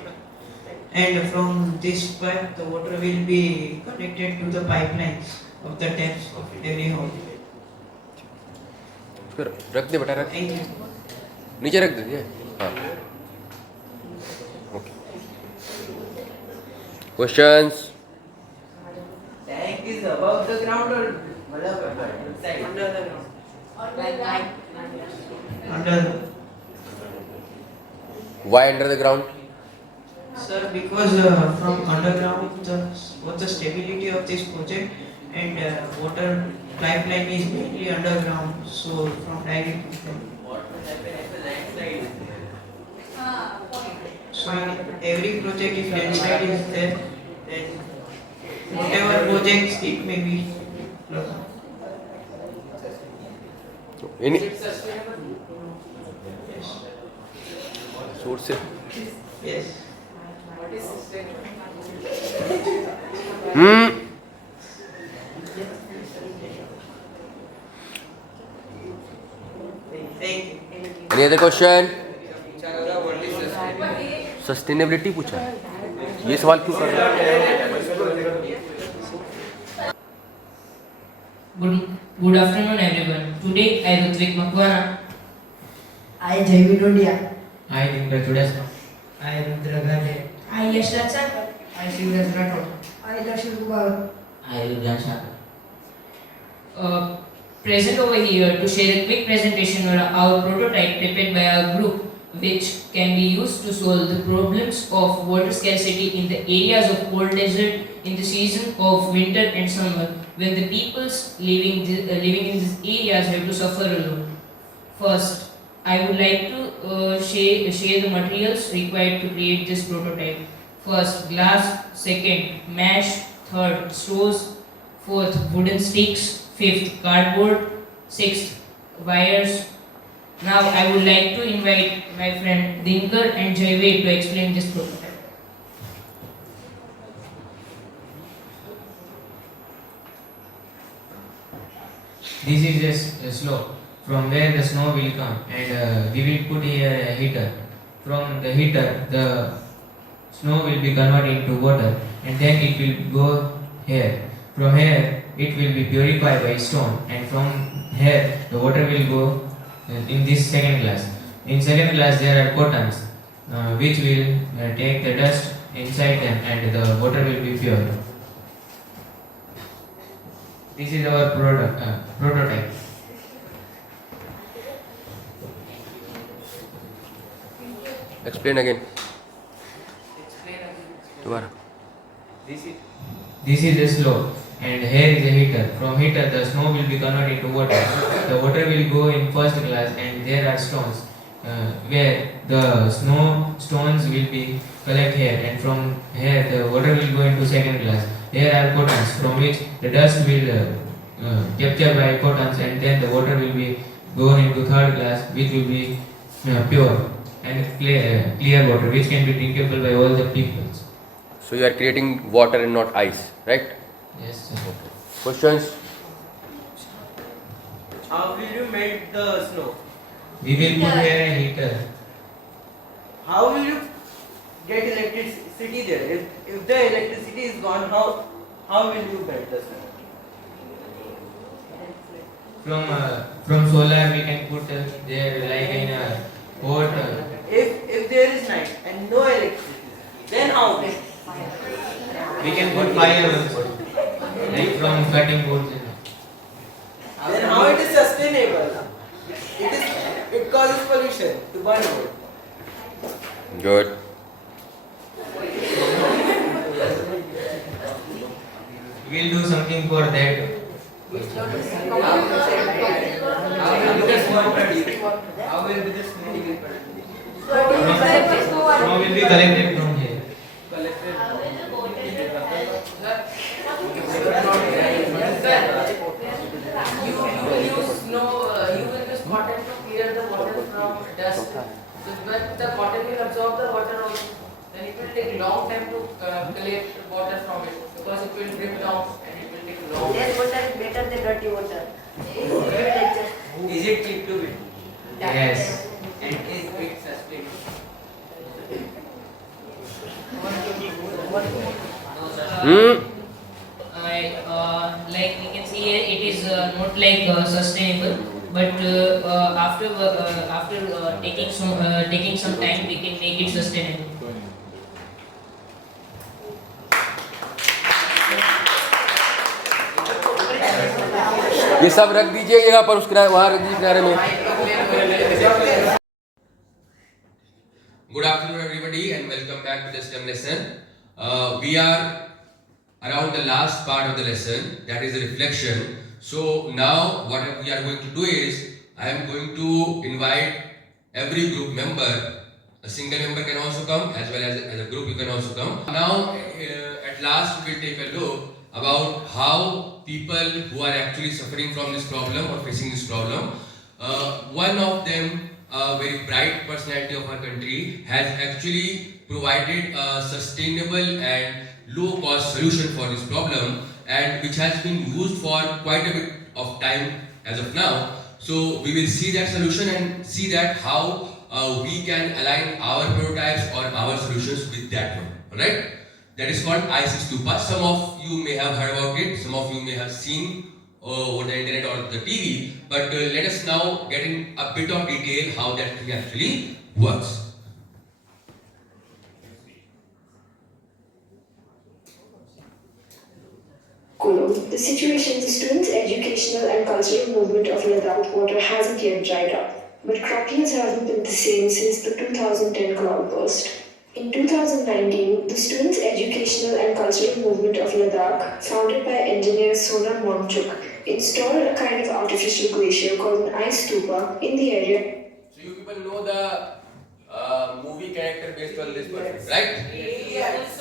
And from this pipe the water will be connected to the pipelines of the taps of every home. रख दे बेटा, रख. Thank you. नीचे रख दे. हाँ. Okay. Questions? Tank is above the ground or inside? Under the ground. Under. Why under the ground? Sir, because from underground, for the stability of this project and water pipeline is mainly underground, so from direct. So in every project, if landslide is there, then whatever projects it may be. Any Is it sustainable? Yes. source? Yes. What is sustainable? Thank you. Any other question? Sustainability पूछा, ये सवाल क्यों कर रहे हैं? Good afternoon, everyone. Today I Rutvik Makwana. I Jaivi India. I Indra Chudasma. I Rudra Gade. I Yash Ratsa. I Shivraj Rathod. I Darshil Kumar. I Rudran Shah. Present over here to share a quick presentation on our prototype prepared by our group, which can be used to solve the problems of water scarcity in the areas of cold desert in the season of winter and summer, when the peoples living in these areas have to suffer alone. First, I would like to share the materials required to create this prototype. First, glass. Second, mesh. Third, straws. Fourth, wooden sticks. Fifth, cardboard. Sixth, wires. Now I would like to invite my friend Dinkar and Jaiveer to explain this prototype. This is just a slope from where the snow will come, and we will put here a heater. From the heater, the snow will be converted into water, and then it will go here. From here, it will be purified by stone, and from here, the water will go in this second glass. In second glass, there are cottons, which will take the dust inside them, and the water will be pure. This is our prototype. Explain again. Tomorrow. This is a slope, and here is a heater. From heater, the snow will be converted into water. The water will go in first glass, and there are stones, where the stones will be collect here, and from here the water will go into second glass. Here are cottons, from which the dust will captured by cottons, and then the water will be gone into third glass, which will be pure and clear water, which can be drinkable by all the people. So you are creating water and not ice, right? Yes, sir. Okay. Questions? How will you melt the snow? We will put here a heater. How will you get electricity there? If the electricity is gone, how will you melt the snow? From solar we can put there like in a pot. If there is night and no electricity, then how? We can put fire also, like from cutting woods. Then how it is sustainable? It causes pollution to burn wood. Good. We'll do something for that. How will be the snow? Snow will be collected from here. You will use cotton to clear the water from dust. So when the cotton will absorb the water also, then it will take long time to collect water from it because it will drip down and it will take long. Less water is better than dirty water. Is it cheap to build? Yes. And is it sustainable? Like we can see here, it is not like sustainable, but after taking some time, we can make it sustainable. ये सब रख दीजिए यहाँ पर उस किनारे वहाँ रख दीजिए किनारे में. Good afternoon everybody and welcome back to the STEM lesson. We are around the last part of the lesson, that is the reflection. So now what we are going to do is, I am going to invite every group member. A single member can also come as well as a group you can also come. Now at last we will take a look about how people who are actually suffering from this problem or facing this problem, one of them, a very bright personality of our country, has actually provided a sustainable and low cost solution for this problem, and which has been used for quite a bit of time as of now. So we will see that solution and see that how we can align our prototypes or our solutions with that one. Alright? That is called I6 Stupa. Some of you may have heard about it, some of you may have seen over the internet or the TV, but let us now get in a bit of detail how that thing actually works. The situation in the students' educational and cultural movement of Ladakh water hasn't yet dried up, but croplands haven't been the same since the 2010 cloudburst. In 2019, the students' educational and cultural movement of Ladakh, founded by engineer Sonam Wangchuk, installed a kind of artificial glacier called an ice stupa in the area. So you people know the movie character based on this person, right? Yes.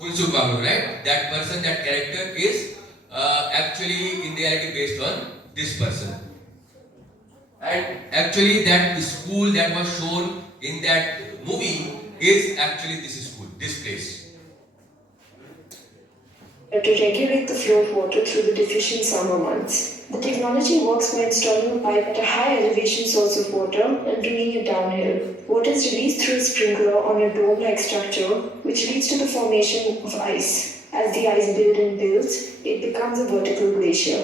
Funsuk Babu, right? That person, that character is actually in reality based on this person. And actually that school that was shown in that movie is actually this school, this place. To regulate the flow of water through the deficient summer months. The technology works by installing a pipe at a high elevation source of water and bringing it downhill. Water is released through a sprinkler on a dome-like structure, which leads to the formation of ice. As the ice builds and builds, it becomes a vertical glacier.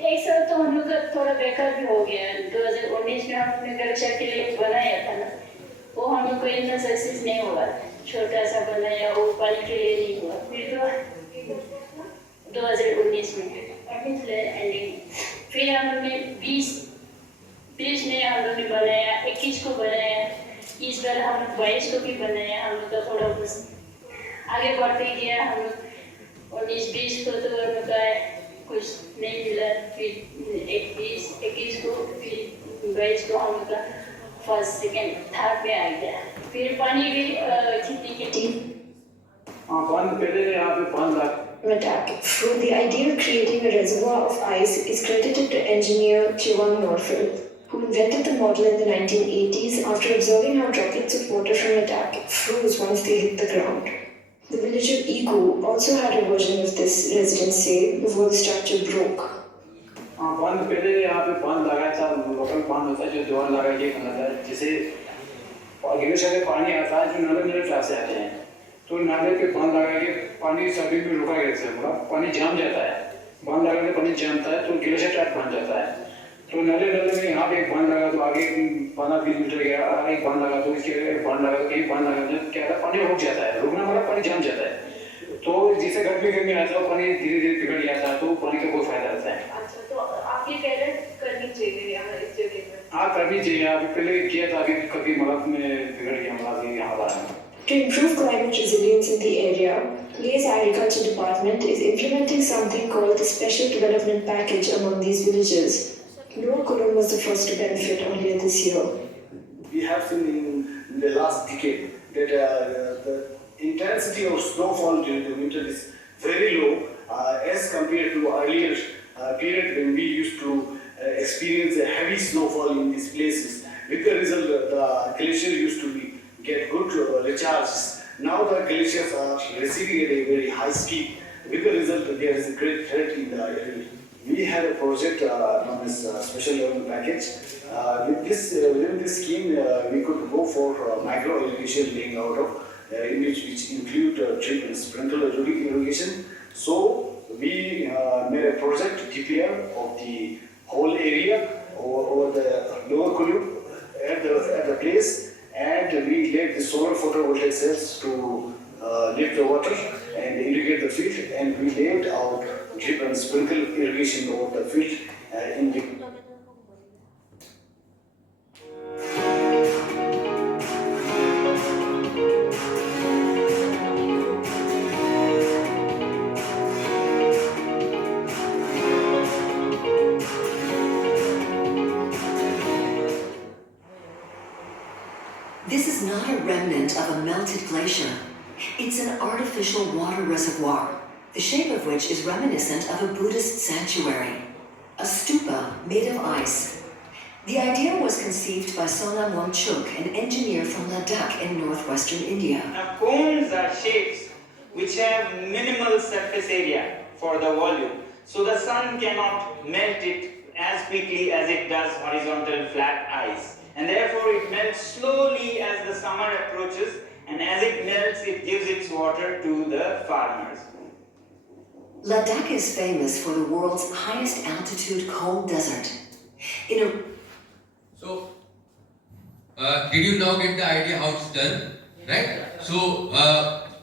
एक साल तो हम लोग का थोड़ा बेकार भी हो गया। 2019 में हमने गलेशियर के लिए बनाया था ना, वो हम लोग को इतना सक्सेस नहीं हुआ। छोटा सा बनाया, वो पानी के लिए नहीं हुआ। फिर तो 2019 में एंडिंग, फिर हम लोग ने 20 में हम लोग ने बनाया, 21 को बनाया, इस बार हम लोग 22 को भी बनाया। हम लोग का थोड़ा बस आगे बढ़ते गया। हम लोग 19-20 को तो हम लोग का कुछ नहीं मिला, फिर 21 को, फिर 22 को हम लोग का फर्स्ट सेकेंड थर्ड पे आ गया। फिर पानी भी खेती के पानी पहले यहाँ पे 5 lakh Attack. From the idea of creating a reservoir of ice is credited to engineer Chiwang Norfield, who invented the model in the 1980s after observing how droplets of water from attack froze once they hit the ground. The village of Igu also had a version of this, residents say, before the structure broke. पानी पहले यहाँ पे पानी लगाया था, local पानी होता है जो द्वार लगा के बनाता है, जिसे ग्लेशियर से पानी आता है जो नले टाइप से आते हैं, तो नाले पे बांध लगा के पानी सभी में रुका गया था, पानी जम जाता है, बांध लगा के पानी जमता है तो ग्लेशियर टाइप बन जाता है। तो नले में यहाँ पे एक बांध लगा तो आगे पाना 20 मीटर गया, एक बांध लगा तो इसके एक बांध लगा तो एक बांध लगा तो क्या पानी रुक जाता है, रुकना मतलब पानी जम जाता है। तो जिसे गर्मी आता है पानी धीरे धीरे पिघल जाता है, तो पानी का कोई फायदा रहता है। अच्छा, तो आप ये पहले करनी चाहिए यहाँ इस जगह पर? हाँ करनी चाहिए, अभी पहले किया था, अभी कभी मतलब में बिगड़ गया, मतलब यहाँ पर। To improve climate resilience in the area, Lee's Agriculture Department is implementing something called the Special Development Package among these villages. Lower Kurun was the first to benefit earlier this year. We have seen in the last decade that the intensity of snowfall during the winter is very low as compared to earlier period when we used to experience a heavy snowfall in these places. With the result, the glacier used to get good recharges. Now the glaciers are receding at a very high speed. With the result, there is a great threat in the area. We had a project known as Special Development Package. Within this scheme, we could go for micro irrigation laying out of which include drip and sprinkler irrigation. So we made a project DPR of the whole area over the lower Kulu at the place, and we laid the solar photovoltaic cells to lift the water and irrigate the field, and we laid out drip and sprinkle irrigation over the field in the This is not a remnant of a melted glacier. It's an artificial water reservoir, the shape of which is reminiscent of a Buddhist sanctuary, a stupa made of ice. The idea was conceived by Sonam Wangchuk, an engineer from Ladakh in northwestern India. Now, cones are shapes which have minimal surface area for the volume, so the sun cannot melt it as quickly as it does horizontal flat ice. And therefore it melts slowly as the summer approaches, and as it melts it gives its water to the farmers. Ladakh is famous for the world's highest altitude cold desert. So, did you now get the idea how it's done? Right? So,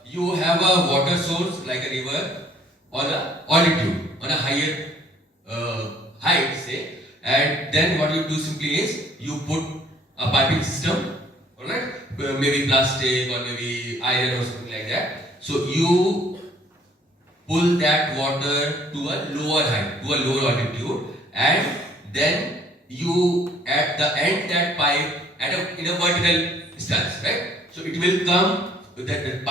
you have a water source like a river on a altitude, on a higher height, say, and then what you do simply is you put a piping system, alright, maybe plastic or maybe iron or something like that. So you pull that water to a lower height, to a lower altitude, and then you at the end that pipe in a vertical stance, right? So it will come the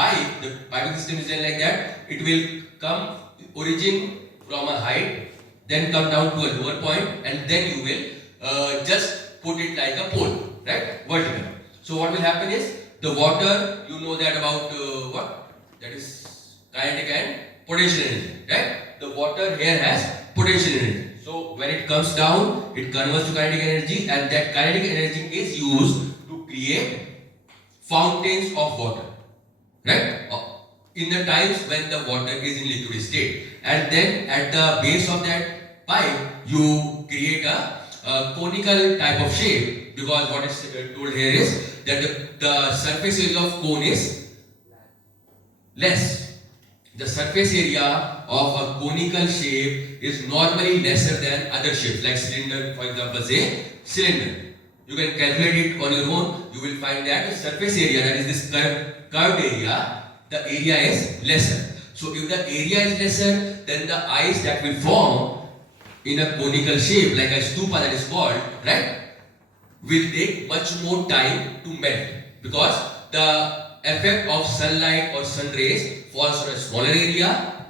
piping system is done like that. It will come origin from a height, then come down to a lower point, and then you will just put it like a pole, right? Vertical. So what will happen is the water, you know that about what? That is kinetic and potential energy, right? The water here has potential energy. So when it comes down, it converts to kinetic energy, and that kinetic energy is used to create fountains of water, right? In the times when the water is in liquid state, and then at the base of that pipe, you create a conical type of shape, because what is told here is that the surface area of cone is less. The surface area of a conical shape is normally lesser than other shapes, like cylinder, for example, say cylinder. You can calculate it on your own. You will find that the surface area, that is this curved area, the area is lesser. So if the area is lesser, then the ice that will form in a conical shape, like a stupa that is called, right, will take much more time to melt, because the effect of sunlight or sun rays falls on a smaller area,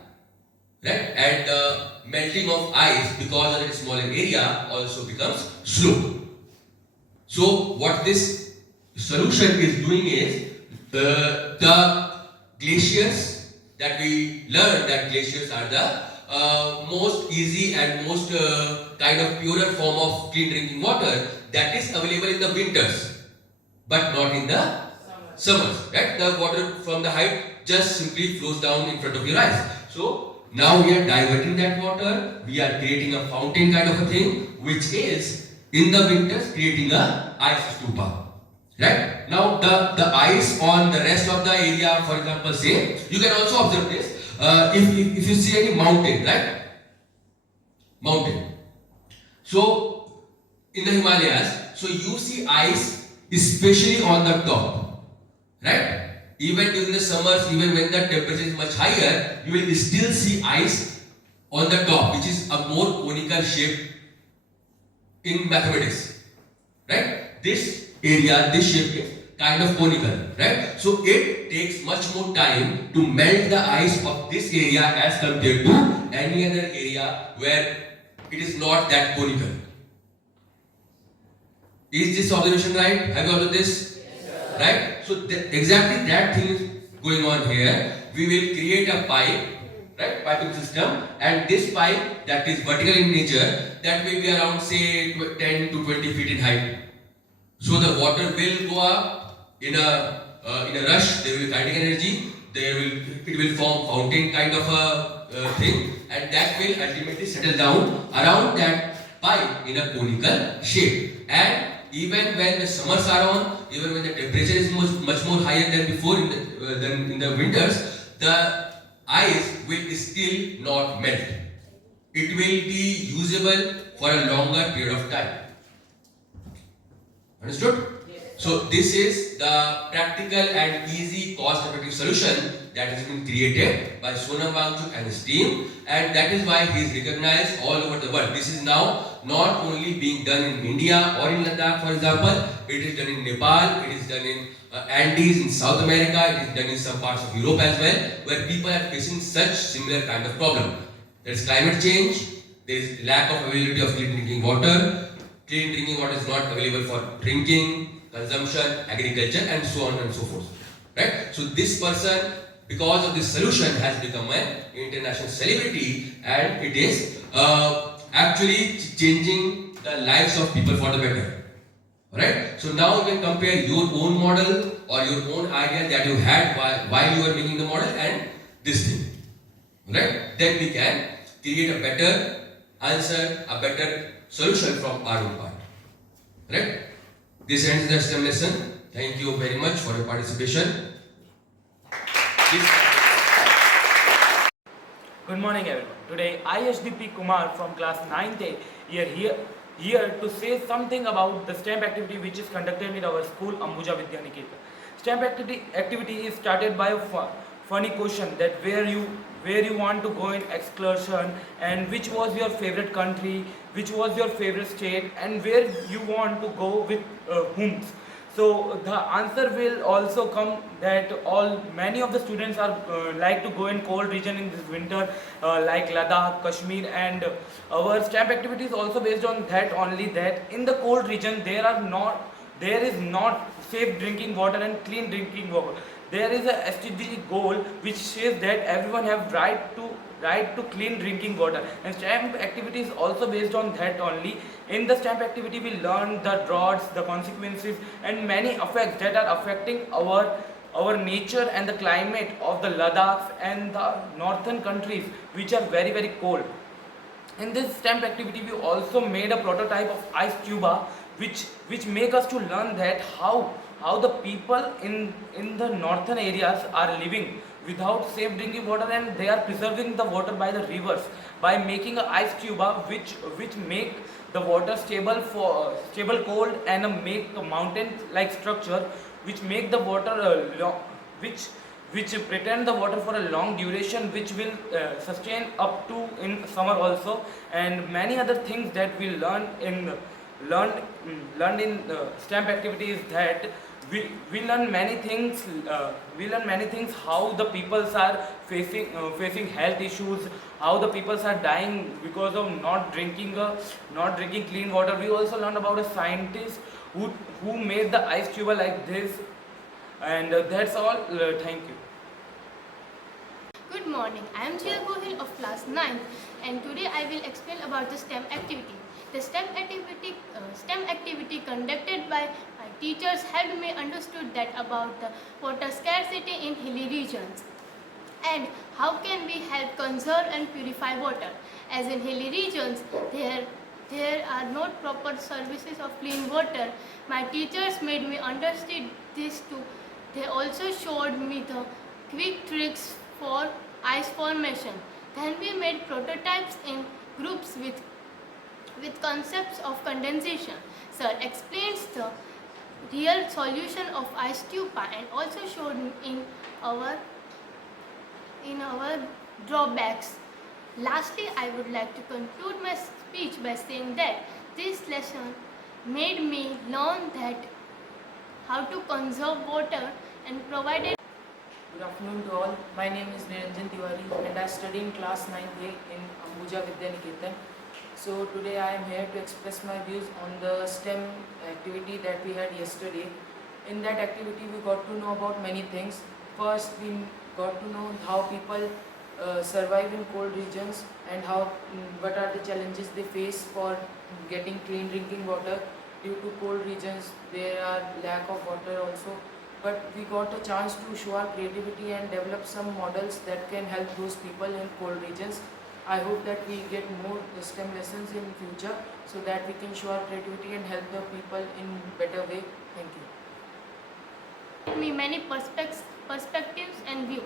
right, and the melting of ice because of that smaller area also becomes slow. So what this solution is doing is the glaciers that we learned, that glaciers are the most easy and most kind of purer form of clean drinking water that is available in the winters, but not in the summers, right? The water from the height just simply flows down in front of your eyes. So now we are diverting that water, we are creating a fountain kind of a thing, which is in the winters creating a ice stupa, right? Now the ice on the rest of the area, for example, say, you can also observe this, if you see any mountain, right? Mountain. So in the Himalayas, so you see ice especially on the top, right? Even during the summers, even when the temperature is much higher, you will still see ice on the top, which is a more conical shape in mathematics, right? This area, this shape is kind of conical, right? So it takes much more time to melt the ice of this area as compared to any other area where it is not that conical. Is this observation right? Have you observed this? Yes, right? So exactly that thing is going on here. We will create a pipe, right? Piping system, and this pipe that is vertical in nature, that will be around say 10 to 20 feet in height. So the water will go up in a rush. There will be kinetic energy. It will form fountain kind of a thing, and that will ultimately settle down around that pipe in a conical shape. And even when the summers are on, even when the temperature is much more higher than before than in the winters, the ice will still not melt. It will be usable for a longer period of time. Understood? So this is the practical and easy cost-effective solution that has been created by Sonam Wangchuk and his team, and that is why he is recognized all over the world. This is now not only being done in India or in Ladakh, for example, it is done in Nepal, it is done in Andes in South America, it is done in some parts of Europe as well, where people are facing such similar kind of problem. There is climate change, there is lack of availability of clean drinking water. Clean drinking water is not available for drinking, consumption, agriculture, and so on and so forth. Right? So this person, because of this solution, has become an international celebrity, and it is actually changing the lives of people for the better. Alright? So now you can compare your own model or your own idea that you had while you were making the model and this thing. Alright? Then we can create a better answer, a better solution from our own part. Right? This ends the STEM lesson. Thank you very much for your participation. Good morning everyone. Today ISDP Kumar from class 9th A here to say something about the STEM activity which is conducted in our school Ambuja Vidyaniketa. STEM activity is started by a funny question that where you want to go in excursion, and which was your favorite country, which was your favorite state, and where you want to go with whom. So the answer will also come that many of the students are like to go in cold region in this winter, like Ladakh, Kashmir, and our stamp activity is also based on that only, that in the cold region there is not safe drinking water and clean drinking water. There is a SDG goal which says that everyone have right to clean drinking water, and stamp activity is also based on that only. In the stamp activity we learn the droughts, the consequences, and many effects that are affecting our nature and the climate of the Ladakh and the northern countries which are very cold. In this stamp activity we also made a prototype of ice tuba, which make us to learn that how the people in the northern areas are living without safe drinking water, and they are preserving the water by the rivers by making a ice tuba which make the water stable cold, and make a mountain like structure which make the water which pretend the water for a long duration, which will sustain up to in summer also. And many other things that we learned in stamp activities, that we learn many things. We learn many things, how the peoples are facing health issues, how the peoples are dying because of not drinking clean water. We also learned about a scientist who made the ice tuba like this. And that's all. Thank you. Good morning, I am Jia Gohil of class 9, and today I will explain about the STEM activity. The STEM activity conducted by my teachers helped me understood that about the water scarcity in hilly regions and how can we help conserve and purify water. As in hilly regions, there are not proper services of clean water. My teachers made me understand this too. They also showed me the quick tricks for ice formation. Then we made prototypes in groups with concepts of condensation. Sir explains the real solution of ice tuba and also showed in our drawbacks. Lastly, I would like to conclude my speech by saying that this lesson made me learn that how to conserve water and provided. Good afternoon to all. My name is Niranjan Tiwari and I study in class 9A in Ambuja Vidyaniketan. So today I am here to express my views on the STEM activity that we had yesterday. In that activity we got to know about many things. First we got to know how people survive in cold regions and what are the challenges they face for getting clean drinking water. Due to cold regions there are lack of water also. But we got a chance to show our creativity and develop some models that can help those people in cold regions. I hope that we get more STEM lessons in future so that we can show our creativity and help the people in better way. Thank you. Me many perspectives and views.